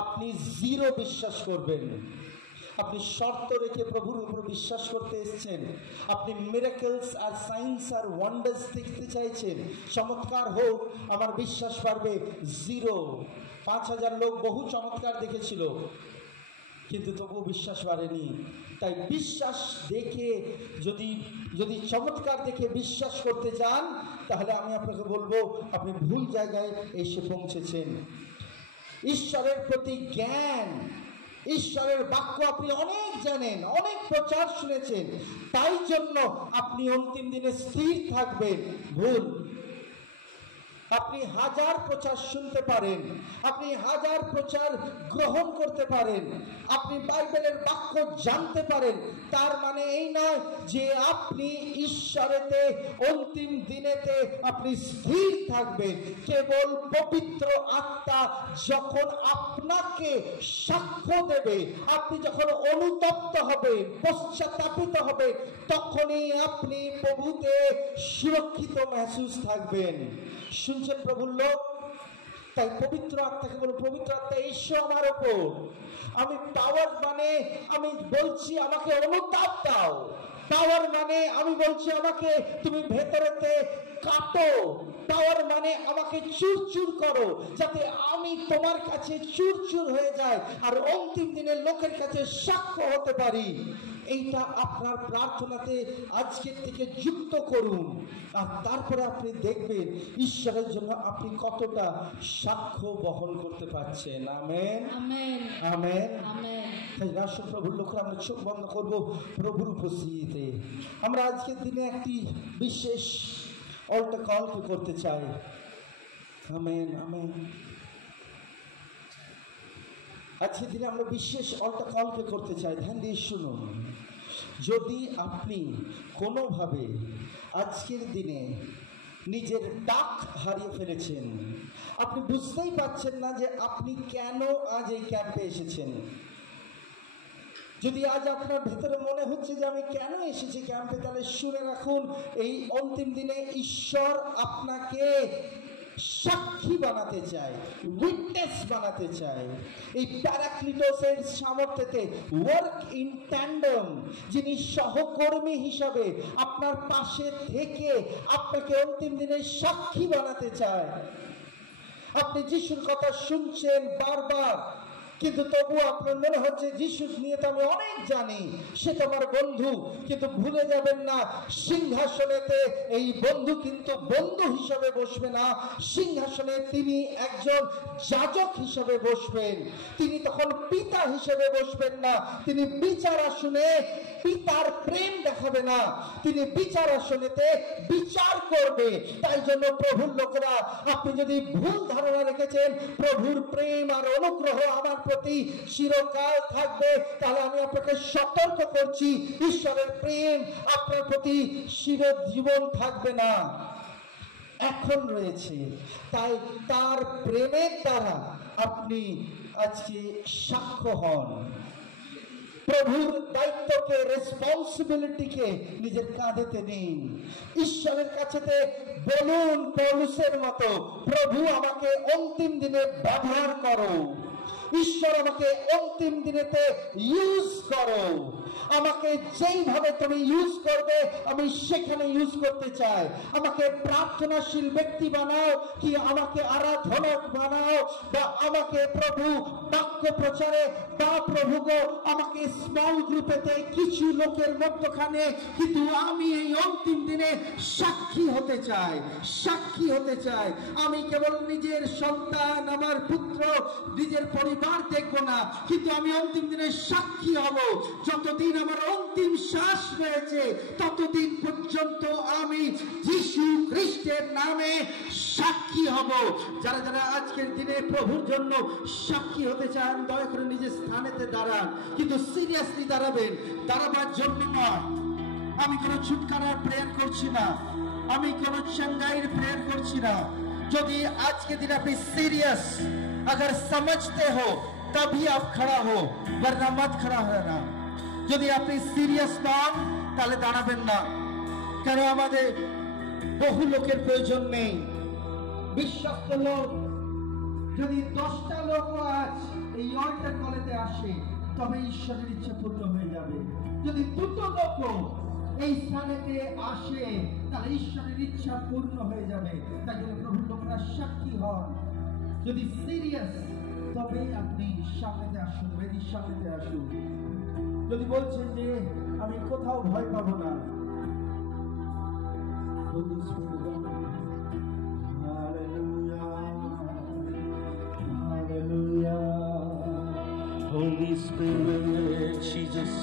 আপনি জিরো বিশ্বাস করবেন। আপনি শর্ত রেখে প্রভুর উপর বিশ্বাস করতে এসেছেন, আপনি মিরাকলস আর সায়েন্স আর ওয়ান্ডার্স দেখতে চাইছেন, চমৎকার হোক, আমার বিশ্বাস বাড়বে, জিরো। 5000 লোক বহু চমৎকার দেখেছিল, কিন্তু তবুও বিশ্বাস বাড়েনি। তাই বিশ্বাস দেখে যদি চমৎকার দেখে বিশ্বাস করতে চান, তাহলে আমি আপনাকে বলবো আপনি ভুল জায়গায় এসে পৌঁছেছেন। ঈশ্বরের প্রতি জ্ঞান, ঈশ্বরের বাক্য আপনি অনেক জানেন, অনেক প্রচার শুনেছেন, তাই জন্য আপনি অন্তিম দিনে স্থির থাকবেন। ভুল। আপনি 1000 প্রচার শুনতে পারেন, আপনি 1000 প্রচার গ্রহণ করতে পারেন, আপনি বাইবেলের বাক্য জানতে পারেন, তার মানে এই নয় যে আপনি ঈশ্বরেতে অন্তিম দিনেতে আপনি স্থির থাকবেন। কেবল পবিত্র আত্মা যখন আপনাকে সাক্ষ্য দেবে, আপনি যখন অনুতপ্ত হবেন, পশ্চাত্তাপিত হবেন, তখনই আপনি প্রভুতে সুরক্ষিত মেহসুস থাকবেন। শুনছেন প্রভুর লোক? তাই পবিত্র আত্মাকে বলো, পবিত্র আত্মা এসো আমার ওপর। আমি পাওয়ার মানে আমি বলছি আমাকে অনুতাপ দাও, পাওয়ার মানে আমি বলছি আমাকে তুমি ভেতরেতে কাটো, পাওয়ার মানে আমাকে চুরচুর করো, যাতে আমি তোমার কাছে চুরচুর হয়ে যাই আর অন্তিম দিনে লোকের কাছে সাক্ষ্য হতে পারি। এইটা আপনার প্রার্থনাতে আজকের থেকে যুক্ত করুন, আর তারপরে আপনি দেখবেন ঈশ্বরের জন্য আপনি কতটা সাক্ষ্য বহন করতে পারছেন। Amen, amen, amen, amen. তাই রাষ্ট্র প্রভুর লোকেরা আমরা চোখ বন্ধ করবো প্রভুর উপস্থিতিতে। আমরা আজকের দিনে একটি বিশেষ অলটা কলকে করতে চাই। Amen, amen. আজকের দিনে আমরা বিশেষ অলটা কলকে করতে চাই। ধ্যান দিয়ে শুনুন। যদি আপনি কোনোভাবে আজকের দিনে নিজের ডাক হারিয়ে ফেলেছেন, আপনি বুঝতেই পারছেন না যে আপনি কেন আজ এই ক্যাম্পে এসেছেন, যদি আজ আপনার ভেতরে মনে হচ্ছে যে আমি কেন এসেছি ক্যাম্পে, তাহলে শুনে রাখুন, এই অন্তিম দিনে ঈশ্বর আপনাকে সাক্ষী বানাতে চায়, উইটনেস বানাতে চায়। এই প্যারাক্লিটোসের সামর্থ্যতে ওয়ার্ক ইন ট্যান্ডম, যিনি সহকর্মী হিসাবে আপনার পাশে থেকে আপনাকে অন্তিম দিনে সাক্ষী বানাতে চায়। আপনি যিশুর কথা শুনছেন বারবার, কিন্তু তবু আপনার মনে হচ্ছে যিশু নিয়ে তো আমি অনেক জানি, সে তো আমার বন্ধু। কিন্তু ভুলে যাবেন না, সিংহাসনেতে এই বন্ধু কিন্তু বন্ধু হিসাবে বসবে না, সিংহাসনে তিনি একজন যাজক হিসাবে বসবেন। তিনি তখন পিতা হিসেবে বসবেন না, তিনি বিচার আসনে পিতার প্রেম দেখাবে না, তিনি বিচার আসনেতে বিচার করবে। তাই জন্য প্রভুর লোকেরা, আপনি যদি ভুল ধারণা রেখেছেন প্রভুর প্রেম আর অনুগ্রহ আমার প্রতি চিরকাল থাকবে, তাহলে আমি আপনাকে সতর্ক করছি, ঈশ্বরের প্রেম আপনার প্রতি চিরজীবন থাকবে না, এখন রয়েছে। তাই তার প্রেমের দ্বারা আপনি আজকে সাক্ষ্য হন। প্রভুর দায়িত্বকে, রেসপন্সিবিলিটিকে নিজের কাঁধেতে নিন। ঈশ্বরের কাছেতে বলুন পৌলুসের মতো, প্রভু আমাকে অন্তিম দিনে ব্যবহার করো, ঈশ্বর আমাকে অন্তিম দিনেতে ইউজ করো। আমাকে যেইভাবে তুমি ইউজ করবে আমি সেখানে ইউজ করতে চাই। আমাকে প্রার্থনাশীল ব্যক্তি বানাও কি আমাকে আরাধনক বানাও, বা আমাকে প্রভু বাক্য প্রচারে, বা প্রভু গো আমাকে স্মল গ্রুপেতে কিছু লোকের মধ্যখানে, কিন্তু আমি এই অন্তিম দিনে সাক্ষী হতে চাই, সাক্ষী হতে চাই। আমি কেবল নিজের সন্তান, আমার পুত্র, নিজের পরিবার দেখবো না, কিন্তু আমি অন্তিম দিনে সাক্ষী হব। যতদিন আমার অন্তিম শ্বাস রয়েছে ততদিন পর্যন্ত আমি যিশু খ্রিস্টের নামে সাক্ষী হব। যারা যারা আজকের দিনে প্রভুর জন্য সাক্ষী হতে চান দয়া করে নিজের স্থানেতে দাঁড়ান, কিন্তু সিরিয়াসলি দাঁড়াবেন, দাঁড়াবার জন্য নয়। আমি কোনো ছুটকারার প্রেয়ার করছি না, আমি কোনো চাঙ্গাইয়ের প্রেয়ার করছি না। যদি आज के दिन आप सीरियस अगर समझते हो तभी आप खड़ा हो, वरना मत खड़ा रहना। যদি আপনি সিরিয়াস নন তাহলে দাঁড়াবেন না। কেন আমাদের বহু লোকের প্রয়োজন নেই, বিশ্বস্ত লোক। যদি 10টা লোক আজ এই অল্টার কলেতে আসে তবে ঈশ্বরের ইচ্ছা পূর্ণ হয়ে যাবে। যদি 2টো লোক এই স্থানেতে আসে তাহলে ঈশ্বরের ইচ্ছা পূর্ণ হয়ে যাবে। তাই জন্য প্রভুর লোকরা সাক্ষী হন। যদি সিরিয়াস তবে আপনি সামনেতে আসুন, বেদির সামনেতে আসুন। যদি বলছেন যে আমি কোথাও ভয় পাবো না, Holy Spirit, Jesus.